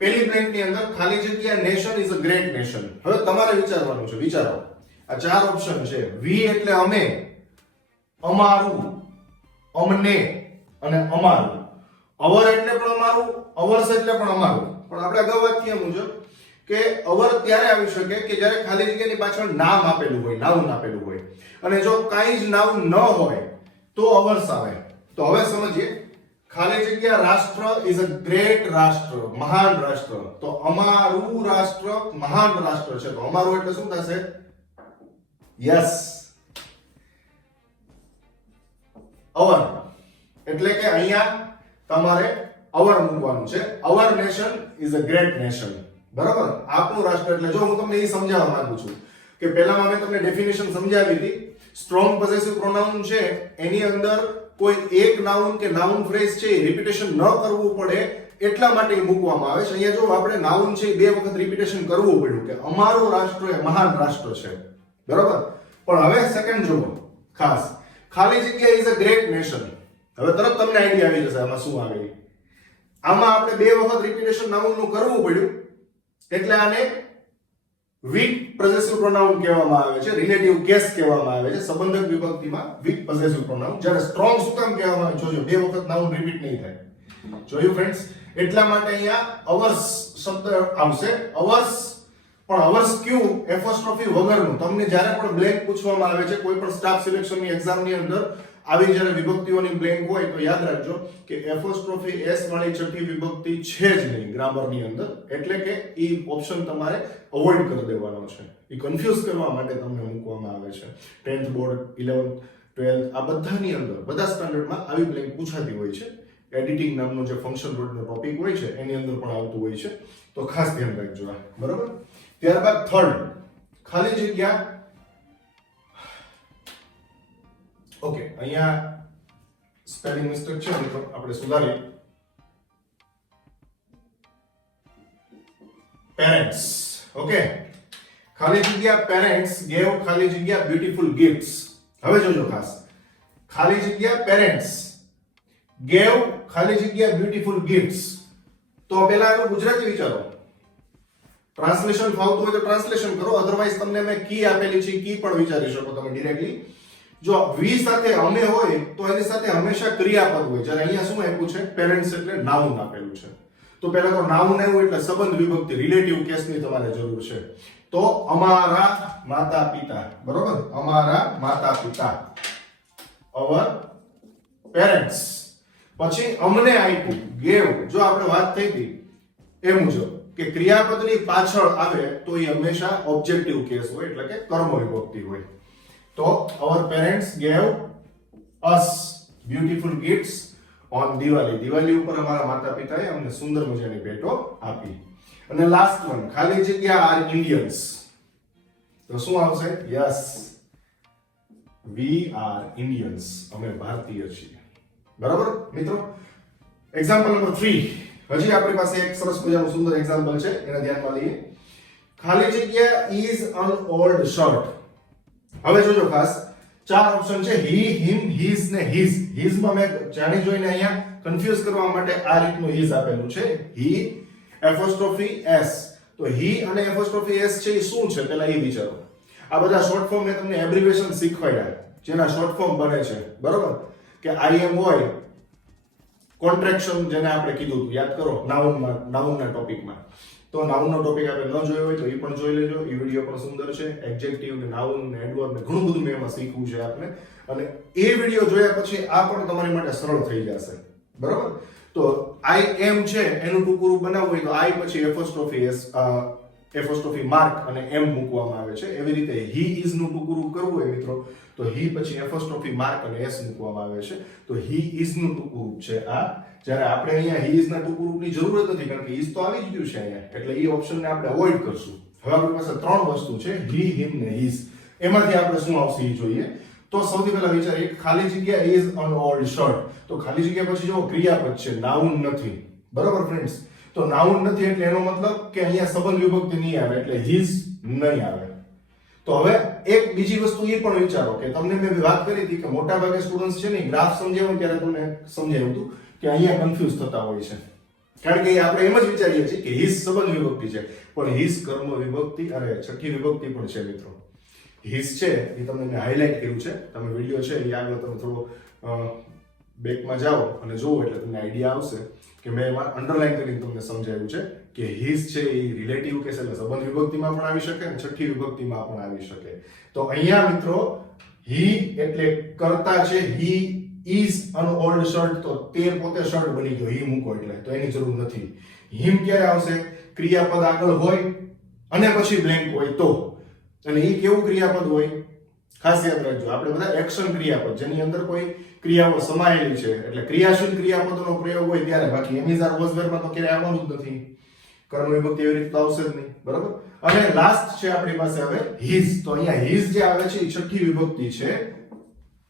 પહેલી બ્લેન્ક ની અંદર ખાલી જગ્યા nation is a great nation. હવે તમારે વિચારવાનું છે, વિચારો. આ ચાર ઓપ્શન છે. વી એટલે અમે, અમારું, અમને અને અમારું. અવર એટલે પણ અમારું, અવર્સ એટલે પણ અમારું. પણ આપણે અગાઉ વાત કર્યા મુજબ કે અવર ત્યારે આવી શકે કે જ્યારે ખાલી જગ્યાની પાછળ નામ આપેલું હોય, નાઉન આપેલું હોય. અને જો કાંઈ જ નાઉન ન હોય તો અવર્સ આવે. તો હવે સમજીએ, ખાલી જગ્યા રાષ્ટ્ર ઇઝ અ ગ્રેટ રાષ્ટ્ર, મહાન રાષ્ટ્ર. તો અમારું રાષ્ટ્ર મહાન રાષ્ટ્ર છે. તો અમારું એટલે શું થશે? યસ, અવર. એટલે કે અહીંયા તમારે અવર મૂકવાનું છે. અવર nation is a great nation. બરાબર? આપણું રાષ્ટ્ર એટલે જો હું તમને એ સમજાવવા માંગુ છું કે પહેલામાં મેં તમને ડેફિનેશન સમજાવી હતી. સ્ટ્રોંગ પોઝેસિવ પ્રોનાઉન છે એની અંદર કોઈ એક નાઉન કે નાઉન ફ્રેઝ છે રિપીટેશન ન કરવું પડે એટલા માટે મૂકવામાં આવે છે. અહીંયા જો આપણે નાઉન છે બે વખત રિપીટેશન કરવું પડ્યું કે અમારું રાષ્ટ્ર એ મહાન રાષ્ટ્ર છે. બરાબર? પણ હવે સેકન્ડ જુઓ ખાસ, ખાલી જગ્યા ઇઝ અ ગ્રેટ નેશન. હવે તરત તમને આઈડિયા આવી જશે આમાં શું આવે. આમાં આપણે બે વખત રિપીટેશન નાઉન નું કરવું પડ્યું એટલે આને વીક પોઝેસિવ પ્રોનાઉન કહેવામાં આવે છે, રિલેટિવ કેસ કહેવામાં આવે છે સંબંધક વિભક્તિમાં વીક પોઝેસિવ પ્રોનાઉન. જ્યારે સ્ટ્રોંગ શું કામ કહેવામાં આવે જોજો, બે વખત નાઉન રિપીટ નહીં થાય. જોયું ફ્રેન્ડ્સ? એટલા માટે અહીંયા અવર્સ શબ્દ આવશે. અવર્સ, પણ અવર્સ ક્યુ એપોસ્ટ્રોફી વગરનું. તમને જ્યારે પણ બ્લેન્ક પૂછવામાં આવે છે કોઈ પણ સ્ટાફ સિલેક્શનની એક્ઝામની અંદર આવી જ્યારે વિભક્તિઓની બ્લેન્ક હોય તો યાદ રાખજો કે એપોસ્ટ્રોફી એસ વાળી છઠ્ઠી વિભક્તિ છે જ નહીં ગ્રામરની અંદર, એટલે કે ઈ ઓપ્શન તમારે અવોઇડ કરી દેવાનો છે. એ કન્ફ્યુઝ કરવા માટે તમને મૂકવામાં આવે છે. 10th બોર્ડ, 11th, 12th આ બધાની અંદર, બધા સ્ટાન્ડર્ડમાં આવી બ્લેન્ક પૂછાતી હોય છે. એડિટિંગ નામનો જે ફંક્શન રોડનો ટોપિક હોય છે એની અંદર પણ આવતું હોય છે, તો ખાસ ધ્યાન રાખજો. બરાબર? ત્યારબાદ થર્ડ, ખાલી જગ્યા. ઓકે, અહીંયા સ્પેલિંગ મિસ્ટેક છે મિત્રો, આપણે સુધારીએ. પેરેન્ટ્સ. ઓકે, ખાલી જગ્યા પેરેન્ટ્સ ગેવ ખાલી જગ્યા બ્યુટીફુલ ગિફ્ટ્સ. હવે જોજો ખાસ, ખાલી જગ્યા પેરેન્ટ્સ ગેવ ખાલી જગ્યા બ્યુટીફુલ ગિફ્ટ્સ. તો પહેલા એનું ગુજરાતી વિચારો. ટ્રાન્સલેશન ફાવતું હોય તો ટ્રાન્સલેશન કરો, અધરવાઇઝ તમને મેં કી આપેલી છે, કી પણ વિચારી શકો તમે ડિરેક્ટલી. જો વી સાથે અમે હોય તો એની સાથે હંમેશા ક્રિયાપદ હોય. જ્યારે અહીંયા શું આપ્યું છે? પેરેન્ટ્સ એટલે નાઉન આપેલું છે. તો પહેલા તો નાઉન આવ્યું એટલે સંબંધ વિભક્તિ રિલેટિવ કેસની તમારે જરૂર છે. તો અમારા માતા પિતા, બરોબર? અમારા માતા પિતા, અવર પેરેન્ટ્સ. પછી અમને આપ્યું, ગેવ. જો આપણે વાત થઈ હતી એ મુજબ કે ક્રિયાપદની પાછળ આવે તો એ હંમેશા ઓબ્જેક્ટિવ કેસ હોય, એટલે કે કર્મ વિભક્તિ હોય. તો our parents gave us beautiful gifts on Diwali. Diwali ઉપર અમારા માતા પિતાએ અમને સુંદર મજાની ભેટો આપી. અને લાસ્ટ વન, ખાલી જગ્યા આર ઇન્ડિયન્સ. તો શું આવશે? Yes, we are Indians. અમે ભારતીય છીએ. બરાબર મિત્રો? Example number 3. હજી આપણી પાસે એક સરસ મજાનું સુંદર એક્ઝામ્પલ છે, એને ધ્યાનમાં લઈએ. ખાલી જગ્યા is an old shirt. હવે જોજો ખાસ, ચાર ઓપ્શન છે, he, him, his ને his. his માં મેં જાણી જોઈને અહીંયા કન્ફ્યુઝ કરવા માટે આ રીતનું his આપેલું છે. he apostrophe s. તો he અને એપોસ્ટ્રોફી s છે એ શું છે પહેલા એ વિચારો. આ બધા શોર્ટ ફોર્મ મેં તમને એબ્રિવિએશન શીખવાડ્યા જેના શોર્ટ ફોર્મ બને છે, બરોબર? કે im હોય, કોન્ટ્રેક્શન જેને આપણે કીધું હતું, યાદ કરો નાઉનના ટોપિકમાં. તો નાઉનનો ટોપિક આપણે ન જોયો હોય તો એ પણ જોઈ લેજો. એ વિડીયો પણ સુંદર છે. એડજેક્ટિવ ને નાઉન ને એડવર્બ ને ઘણું બધું મેં એમાં શીખવું છે આપને, અને એ વિડીયો જોયા પછી આ પણ તમારી માટે સરળ થઈ જશે. બરોબર? તો આઈ એમ છે એનું ટૂંકું રૂપ બનાવવું હોય તો આઈ પછી એપોસ્ટ્રોફી એસ, એપોસ્ટ્રોફી માર્ક અને એમ મૂકવામાં આવે છે. એવી રીતે હી ઇઝ નું ટૂંકું રૂપ કરવું હોય મિત્રો તો હી પછી એપોસ્ટ્રોફી માર્ક અને એસ મૂકવામાં આવે છે. તો હી ઇઝ નું ટૂંકું રૂપ છે આ. જ્યારે આપણે અહીંયા હી ઇઝ ના ટૂંકું રૂપની જરૂર જ નથી, કારણ કે ઇઝ તો આવી જ ગયું છે અહીંયા, એટલે એ ઓપ્શનને આપણે અવોઇડ કરશું. હવે આપણી પાસે ત્રણ વસ્તુ છે, હી, હિમ ને હિઝ. એમાંથી આપણે શું આવશે એ જોઈએ. તો સૌથી પહેલા વિચારીએ, ખાલી જગ્યા ઇઝ અન ઓલ્ડ શર્ટ. તો ખાલી જગ્યા પછી જો ક્રિયાપદ છે, નાઉન નથી. બરાબર ફ્રેન્ડ્સ? તો નાઉન નથી એટલે એનો મતલબ કે અહીંયા સંબંધ વિભક્તિ નહીં આવે, એટલે હિઝ નહીં આવે. તો હવે એક બીજી વસ્તુ એ પણ વિચારો કે તમને મેં વાત કરી હતી કે મોટા ભાગે સ્ટુડન્ટ્સ છે ને ગ્રાફ સમજાવ્યું ત્યારે તમને સમજાવ્યું હતું કે અહીંયા કન્ફ્યુઝ થતા હોય છે, કારણ કે આપણે એમ જ વિચારીએ છીએ કે હિઝ સંબંધ વિભક્તિ છે, પણ હિઝ કર્મ વિભક્તિ અને છઠ્ઠી વિભક્તિ પણ છે મિત્રો. હિઝ છે એ તમને મેં હાઇલાઇટ કર્યું છે, તમે વિડીયો છે એ આગળ તમે થોડો બેકમાં જાઓ અને જુઓ એટલે તમને આઈડિયા આવશે કે મેં એમાં અંડરલાઈન કરીને તમને સમજાવ્યું છે કે હિઝ છે એ રિલેટિવ કેસ એટલે સંબંધ વિભક્તિમાં પણ આવી શકે અને છઠ્ઠી વિભક્તિમાં પણ આવી શકે. તો અહીંયા મિત્રો હી એટલે કર્તા છે, he is an old shirt, તો તે પોતે શર્ટ બની ગયો, હી મૂકો એટલે, તો એની જરૂર નથી. હિમ ક્યારે આવશે? ક્રિયાપદ આગળ હોય અને પછી બ્લેન્ક હોય તો. અને એ કેવું ક્રિયાપદ હોય ખાસ યાદ રાખજો, આપણે બધા એક્શન ક્રિયાપદ જેની અંદર કોઈ ક્રિયાઓ સમાયેલી છે એટલે ક્રિયાશીલ ક્રિયાપદોનો પ્રયોગ હોય ત્યારે, બાકી એમિઝાર વોઝવેરમાં તો ક્યારે આવવાનું જ નથી. કર્મ વિભક્તિ એવી રીતે આવશે જ નહીં. બરાબર? અને લાસ્ટ છે આપણી પાસે હવે હિઝ. તો અહીંયા હિઝ જે આવે છે એ છઠ્ઠી વિભક્તિ છે.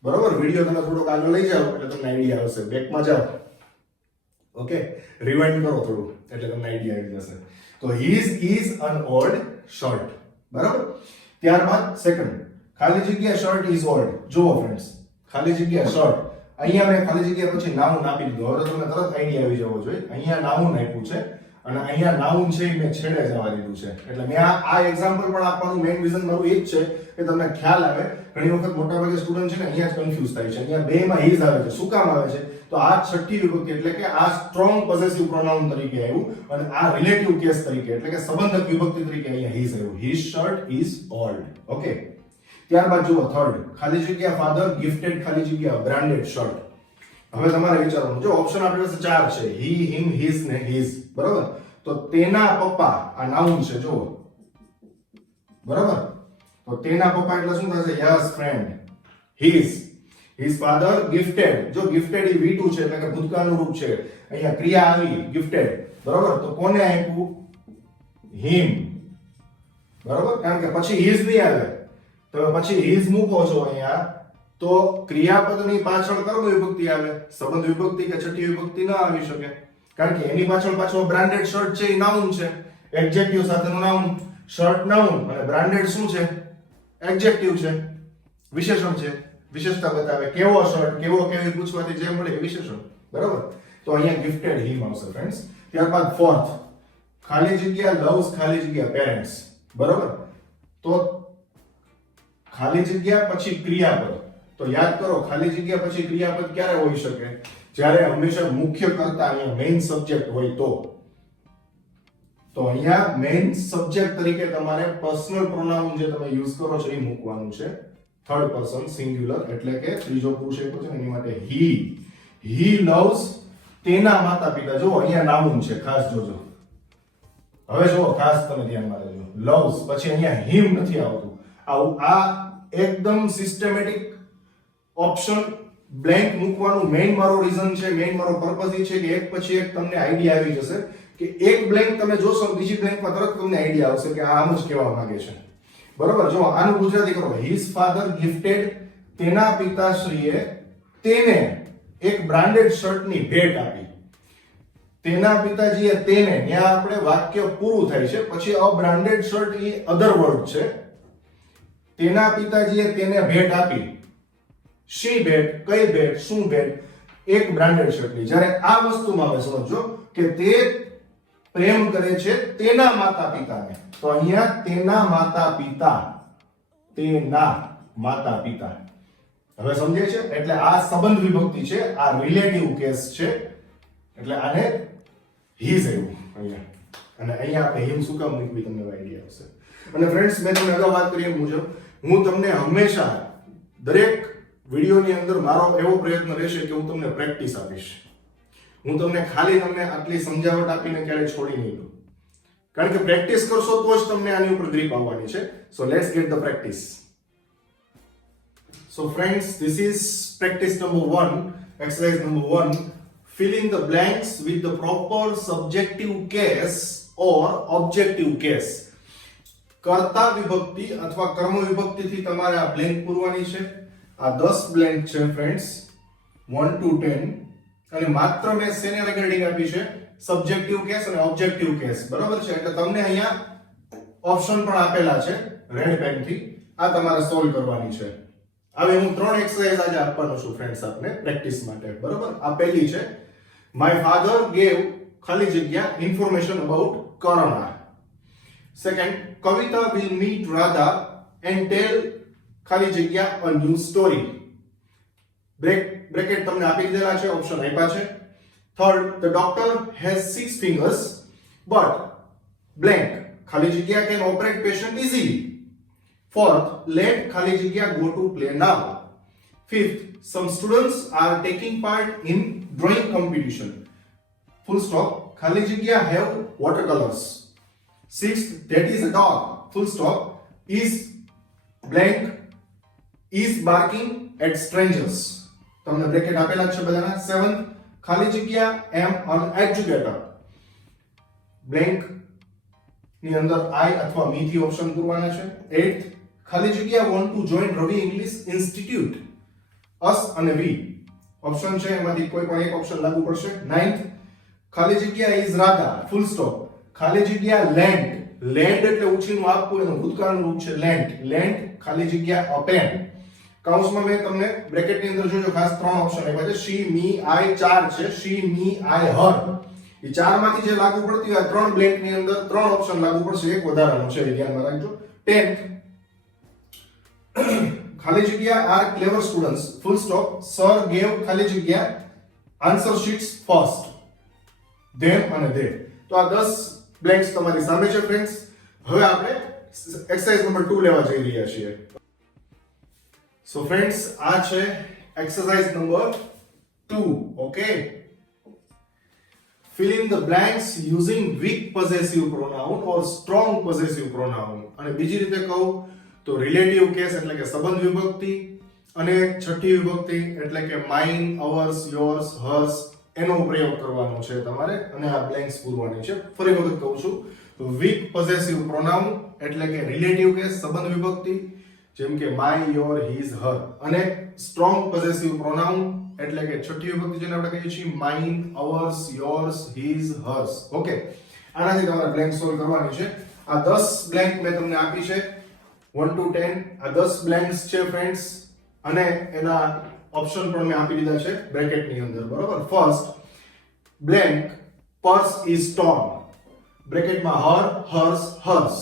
બરાબર? વિડીયો તમે થોડોક આગળ લઈ જાઓ એટલે તમને આઈડિયા આવશે. બેકમાં જાઓ, ઓકે, રિવાઇન્ડ કરો થોડું એટલે તમને આઈડિયા આવી જશે. તો his is an old shirt. બરાબર? ત્યારબાદ સેકન્ડ, ખાલી જગ્યા શર્ટ ઇઝ ઓલ્ડ. જુઓ ફ્રેન્ડ્સ, ખાલી જગ્યા શર્ટ, અહીંયા મેં ખાલી જગ્યા પછી નાઉન આપી દીધું. હવે તમને તરત આઈડિયા આવી જવો જોઈએ. અહીંયા નાઉન આપ્યું છે અને અહીંયા નાઉન છે એ મેં છેડે જવા દીધું છે. એટલે મેં આ એક્ઝામ્પલ પણ આપવાનું મેઇન રીઝન મારું એ જ છે કે તમને ખ્યાલ આવે. ઘણી વખત મોટાભાગે સ્ટુડન્ટ છે ને અહીંયા જ કન્ફ્યુઝ થાય છે. અહીંયા બેમાં હિઝ આવે છે. શું કામ આવે છે? તો આ છઠ્ઠી વિભક્તિ એટલે કે આ સ્ટ્રોંગ પોઝેસિવ પ્રોનાઉન તરીકે આવ્યું અને આ રિલેટિવ કેસ તરીકે એટલે કે સંબંધક વિભક્તિ તરીકે અહીંયા હિઝ આવ્યું. His shirt is old. Okay, ત્યારબાદ જુઓ થર્ડ, ખાલી જગ્યા ફાધર ગિફ્ટેડ ખાલી જગ્યા બ્રાન્ડેડ શર્ટ. હવે તમારે વિચારવાનું, જો ઓપ્શન આપણી પાસે 4 છે, હી, હિમ, હિઝ ને હિઝ, બરાબર? તો તેના પપ્પા આ નાઉન છે, જુઓ, બરાબર? તો તેના પપ્પા એટલે શું થશે? Yes friend, his. His father gifted, જો ગિફ્ટેડ એ V2 છે એટલે કે ભૂતકાળનું રૂપ છે. અહીંયા ક્રિયા આવી ગિફ્ટેડ, બરાબર? તો કોને આપ્યું? હિમ, બરાબર? કારણ કે પછી હિઝ નહીં આવે. તો પછી હિઝ મૂકો છો અહીંયા તો ક્રિયાપદની પાછળ કર્મ વિભક્તિ આવે. સંબંધ વિભક્તિ કે છઠ્ઠી વિભક્તિ ન આવી શકે કારણ કે એની પાછળ પાછો બ્રાન્ડેડ શર્ટ છે એ નાઉન છે, એડજેક્ટિવ સાથેનું નાઉન. શર્ટ નાઉન અને બ્રાન્ડેડ શું છે? એડજેક્ટિવ છે, વિશેષણ છે, વિશેષતા બતાવે. કેવો શર્ટ, કેવો કેવી પૂછવાથી જે મળે એ વિશેષણ, બરાબર? તો અહીંયા ગિફ્ટેડ હિમ આવશે ફ્રેન્ડ્સ. ત્યારબાદ ફોર્થ, ખાલી જગ્યા લવ્સ ખાલી જગ્યા પેરેન્ટ્સ, બરાબર? તો ખાલી જગ્યા પછી ક્રિયાપદ. તો યાદ કરો, ખાલી જગ્યા પછી ક્રિયાપદ ક્યારે હોઈ શકે? જ્યારે હંમેશા મુખ્ય કર્તા અહીંયા મેઇન સબ્જેક્ટ હોય તો અહીંયા મેઇન સબ્જેક્ટ તરીકે તમારે પર્સનલ પ્રોનાઉન જે તમે યુઝ કરો છો એ મૂકવાનું છે. થર્ડ પર્સન સિંગ્યુલર એટલે કે ત્રીજો પુરુષ એક છે ને એની માટે હી લવ્સ તેના માતા પિતા. જો અહીંયા નાઉન છે, ખાસ જોજો. હવે જો ખાસ તમે ધ્યાનમાં રાખજો, લવ્સ પછી અહીંયા હિમ નથી આવતું. આ એકદમ સિસ્ટમેટિક ઓપ્શન બ્લેન્ક મૂકવાનું મેઇન મારો રીઝન છે, મેઇન મારો પર્પઝ એ છે કે એક પછી એક તમને આઈડિયા આવી જશે કે એક બ્લેન્ક તમે જોશો બીજી બ્લેન્કમાં તરત તમને આઈડિયા આવશે કે આમ જ કહેવા માંગે છે, બરોબર? જો આનું ગુજરાતી કરો, હિઝ ફાધર ગિફ્ટેડ, તેના પિતાશ્રીએ તેને એક બ્રાન્ડેડ શર્ટની ભેટ આપી. તેના પિતાજીએ તેને, ત્યાં આપણે વાક્ય પૂરું થાય છે, પછી અ બ્રાન્ડેડ શર્ટ એ અધર વર્ડ છે. તેના પિતાજીએ તેને ભેટ આપી. શી ભેટ, કઈ ભેટ, શું ભેટ? એક બ્રાન્ડેડ શર્ટની. જ્યારે આ વસ્તુમાં હવે સમજો કે તે પ્રેમ કરે છે તેના માતા પિતાને, તો અહીંયા તેના માતા પિતા, તેના માતા પિતા. હવે સમજે છે? એટલે આ સંબંધ વિભક્તિ છે, આ રિલેટિવ કેસ છે, એટલે આને હિઝ આવ્યું અહીંયા. અને અહીંયા આપણે હિમ શું કામ મૂકવી તમને આઈડિયા આવશે. અને ફ્રેન્ડ્સ, મેં તમને અગાઉ વાત કરી એ મુજબ હું તમને હંમેશા દરેક વિડીયોની અંદર મારો એવો પ્રયત્ન રહેશે કે હું તમને પ્રેક્ટિસ આપીશ. હું તમને આટલી સમજાવટ આપીને ક્યારે છોડી નહીં દઉં, કારણ કે પ્રેક્ટિસ કરશો તો જ તમને આની ઉપર ગ્રીપ આવવાની છે. So let's get the practice. So friends, this is practice number 1, exercise number 1, filling the blanks with the proper subjective case or objective case. કર્તા વિભક્તિ અથવા કર્મ વિભક્તિથી તમારે આ બ્લેન્ક પૂરવાની છે. આ 10 બ્લેન્ક છે ફ્રેન્ડ્સ, 1 to 10, અને માત્ર મેં શેને રિગાર્ડિંગ આપી છે? સબ્જેક્ટિવ કેસ અને ઓબ્જેક્ટિવ કેસ, બરાબર છે? એટલે તમને અહીંયા ઓપ્શન પણ આપેલા છે રેડ પેન થી. આ તમારે સોલ્વ કરવાની છે. હવે હું 3 એક્સરસાઇઝ આજે આપવાનો છું ફ્રેન્ડ્સ આપને પ્રેક્ટિસ માટે, બરાબર? આ પહેલી છે, માય ફાધર ગેવ ખાલી જગ્યા information about Corona. Second, Kavita will meet Radha and tell ખાલી જગ્યા a new story. બ્રેકેટ તમને આપી દીધેલા છે, ઓપ્શન આપ્યા છે. Third, the doctor has 6 fingers but blank ખાલી જગ્યા can operate patient easily. Fourth, let ખાલી જગ્યા go to play now. Fifth, some students are taking part in drawing competition. Full stop, ખાલી જગ્યા have watercolors. Sixth, that is a dog. Full stop, is blank is barking at strangers. તમને bracket આપેલા છે બધાના. 7th, ખાલી જગ્યા am an educator. Blank ની અંદર I અથવા me થી ઓપ્શન પૂરવાના છે. 8th, ખાલી જગ્યા want to join Ravi English Institute. us અને we ઓપ્શન છે, એમાંથી કોઈ પણ એક ઓપ્શન લાગુ પડશે. 9th, ખાલી જગ્યા is Radha. full stop, ખાલી જગ્યા land. land એટલે ઉછીનું આપવું, એનું ભૂતકાળનું રૂપ છે land. land ખાલી જગ્યા a pen. કૌંસમાં મેં તમને બ્રેકેટની અંદર જોજો ખાસ 3 ઓપ્શન આપ્યા છે. she, me, I 4 છે. she, me, I, her. એ ચારમાંથી જે લાગુ પડતી હોય ત્રણ બ્લેન્ક ની અંદર ત્રણ ઓપ્શન લાગુ પડશે, એક વધારાનો છે, ધ્યાનમાં રાખજો. 10th, ખાલી જગ્યા are clever students full stop sir gave ખાલી જગ્યા આન્સર શીટ્સ ફર્સ્ટ ધેમ અને ધે. તો આ 10 બ્લેન્ક્સ તમારી સામે છે ફ્રેન્ડ્સ. હવે આપણે એક્સરસાઇઝ નંબર 2 લેવા જઈ રહ્યા છીએ. સો ફ્રેન્ડ્સ, આ છે exercise number 2. Okay, fill in the blanks using weak possessive pronoun or strong possessive pronoun. અને બીજી રીતે કહું તો રિલેટિવ કેસ એટલે કે સંબંધ વિભક્તિ અને છઠ્ઠી વિભક્તિ એટલે કે માઇન, અવર્સ, યોર્સ, હર્સ એનો પ્રયોગ કરવાનો છે તમારે અને આ બ્લેન્ક્સ પૂરવાની છે. ફરી વખત કહું છું, weak possessive pronoun એટલે કે રિલેટિવ કેસ સંબંધ વિભક્તિ જેમ કે માય, યોર, હિઝ, હર, અને સ્ટ્રોંગ પોઝેસિવ પ્રોનાઉન એટલે કે છઠ્ઠી વિભક્તિ જેને આપણે કહીએ છીએ mine, hours, yours, his, hers. Okay, આનાથી તમારે બ્લેન્ક સોલ્વ કરવાની છે. આ 10 બ્લેન્ક મેં તમને આપી છે 1 to 10. આ 10 બ્લેન્ક્સ છે ફ્રેન્ડ્સ અને એના ઓપ્શન પણ મેં આપી દીધા છે બ્રેકેટ ની અંદર, બરોબર. First blank purse is torn, બ્રેકેટમાં her, hers, hers.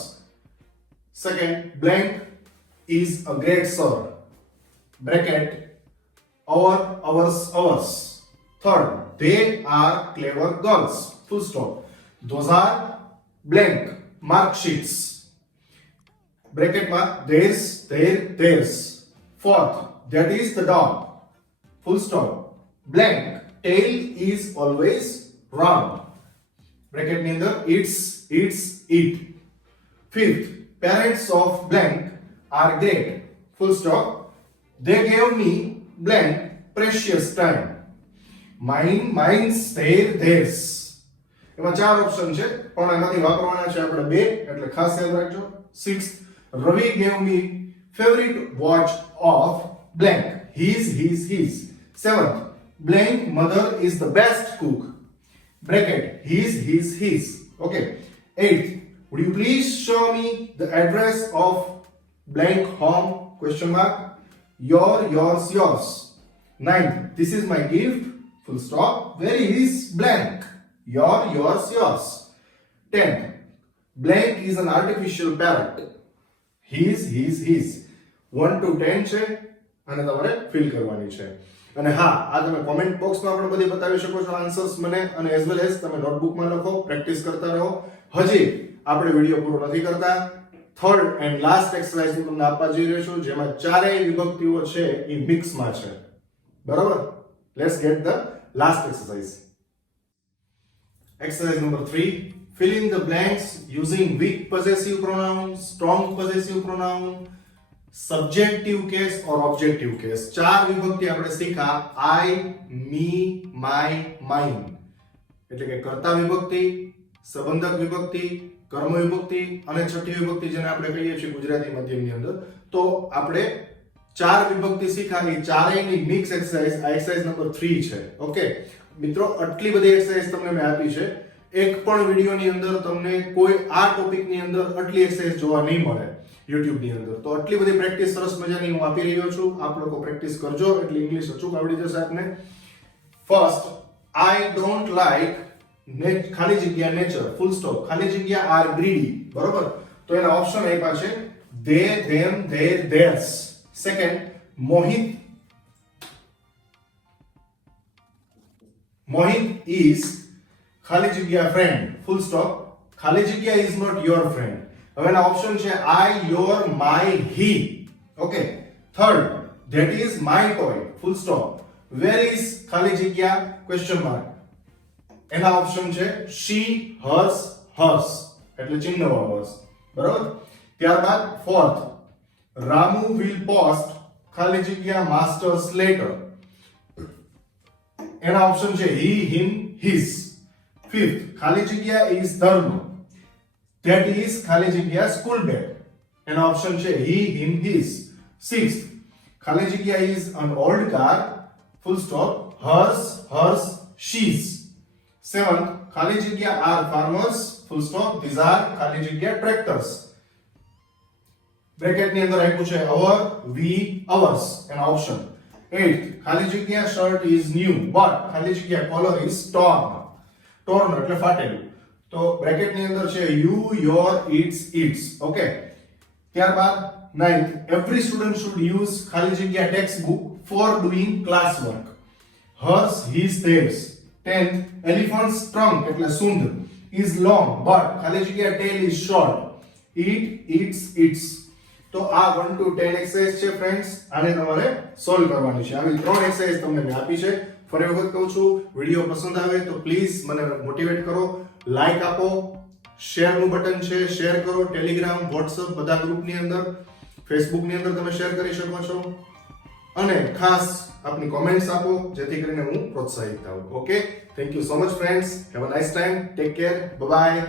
Second blank is a great sir, bracket our, ours, ours. Third, they are clever girls, full stop. Those are blank mark sheets, bracket mark theirs, their, theirs. Fourth, that is the dog, full stop. Blank tail is always round, bracket ની અંદર it's it. Fifth, parents of blank are great, full stop. They gave me blank precious time. Mine, mine's, their, theirs. એમાં ચાર option છે પણ એમાંથી વાપરવાના છે આપણે બે, એટલે ખાસ યાદ રાખજો. 6th, Ravi gave me favorite watch of blank, his. 7th, blank mother is the best cook, bracket his. Okay. 8th, would you please show me the address of blank home, question mark, your, yours. 9th, this is my gift, full stop, where is blank, your, yours. 10th, blank is an artificial parrot, his. 1 to 10 છે અને તમારે fill કરવાની છે. અને હા, આ તમે comment બોક્સમાં પણ બધી બતાવી શકો છો આન્સર્સ મને, અને એઝ વેલ એઝ તમે નોટબુકમાં લખો, પ્રેક્ટિસ કરતા રહો. હજી આપણે વિડિયો પૂરો નથી કરતા. થર્ડ એન્ડ લાસ્ટ એક્સરસાઇઝ હું તમને આપવા જઈ રહ્યો છું જેમાં ચારેય વિભક્તિઓ છે એ મિક્સમાં છે, બરાબર. Let's get the last exercise. Exercise number 3, fill in the blanks using weak possessive pronoun, strong possessive pronoun, subjective case or objective case. ચાર વિભક્તિ આપણે શીખા, I, me, my, mine, એટલે કે કર્તા વિભક્તિ, સંબંધક વિભક્તિ, કર્મ વિભક્તિ અને છઠ્ઠી વિભક્તિ જેને આપણે કહીએ છીએ ગુજરાતી માધ્યમની અંદર. તો આપણે ચાર વિભક્તિ શીખા, એ ચારેયની મિક્સ એક્સરસાઇઝ આ એક્સરસાઇઝ નંબર 3 છે. ઓકે મિત્રો, આટલી બધી એક્સરસાઇઝ તમને મેં આપી છે. એક પણ વિડિયોની અંદર તમને કોઈ આ ટોપિકની અંદર આટલી એક્સરસાઇઝ જોવા નહીં મળે YouTube ની અંદર. તો આટલી બધી પ્રેક્ટિસ સરસ મજાની હું આપી રહ્યો છું. આપ લોકો પ્રેક્ટિસ કરજો એટલે ઇંગ્લિશ અચૂક આવડી જશે આપને. ફર્સ્ટ, I don't like ખાલી જગ્યા નેચર, ફૂલ સ્ટોપ, ખાલી જગ્યા આર ગ્રીડી, બરોબર. તો એના ઓપ્શન આપ્યા છે they, them, their, theirs. Second, Mohit is ખાલી જગ્યા friend, full stop, ખાલી જગ્યા is not your friend. હવે એના ઓપ્શન છે I, your, my, he. Okay. Third, that is my toy, full stop. Where is ખાલી જગ્યા question mark. એના ઓપ્શન છે she, hers, એટલે ચિહ્ન વાળો હર્ષ, બરાબર. ત્યારબાદ ફોર્થ, રામુ will post ખાલી જગ્યા master's letter. એના ઓપ્શન છે he, him, his. ફિફ્થ, ખાલી જગ્યા is ધર્મ, that is ખાલી જગ્યા school bag. એના ઓપ્શન છે he, him, his. સિક્સ્થ, ખાલી જગ્યા is an old car, full stop, hers, she's. Seventh, ખાલી જગ્યા are farmers, full stop, these are ખાલી જગ્યા tractors. બ્રેકેટ ની અંદર આપ્યું છે our, we, ours એના ઓપ્શન. 8th, ખાલી જગ્યા shirt is new but ખાલી જગ્યા collar is torn. torn એટલે ફાટેલું. તો બ્રેકેટ ની અંદર છે you, your, its. ઓકે. ત્યારબાદ 9th, every student should use ખાલી જગ્યા textbook for doing classwork. hers, his, theirs. 10th, elephant's trunk એટલે સૂંઢ is long but ખાલી જગ્યા tail is short. it, its. તો આ 1 to 10 એક્સરસાઇઝ છે ફ્રેન્ડ્સ. આને તમારે સોલ્વ કરવાની છે. આવી 3 એક્સરસાઇઝ તમને મેં આપી છે. ફરી વખત કહું છું, વિડિયો પસંદ આવે તો પ્લીઝ મને મોટિવેટ કરો, લાઈક આપો, શેર નું બટન છે શેર કરો, ટેલિગ્રામ, વોટ્સએપ બધા ગ્રુપની અંદર, ફેસબુક ની અંદર તમે શેર કરી શકો છો. અને ખાસ આપની કોમેન્ટ્સ આપો જેથી કરીને હું પ્રોત્સાહિત થાઉં. Okay, thank you so much friends. Have a nice time. Take care. Bye bye.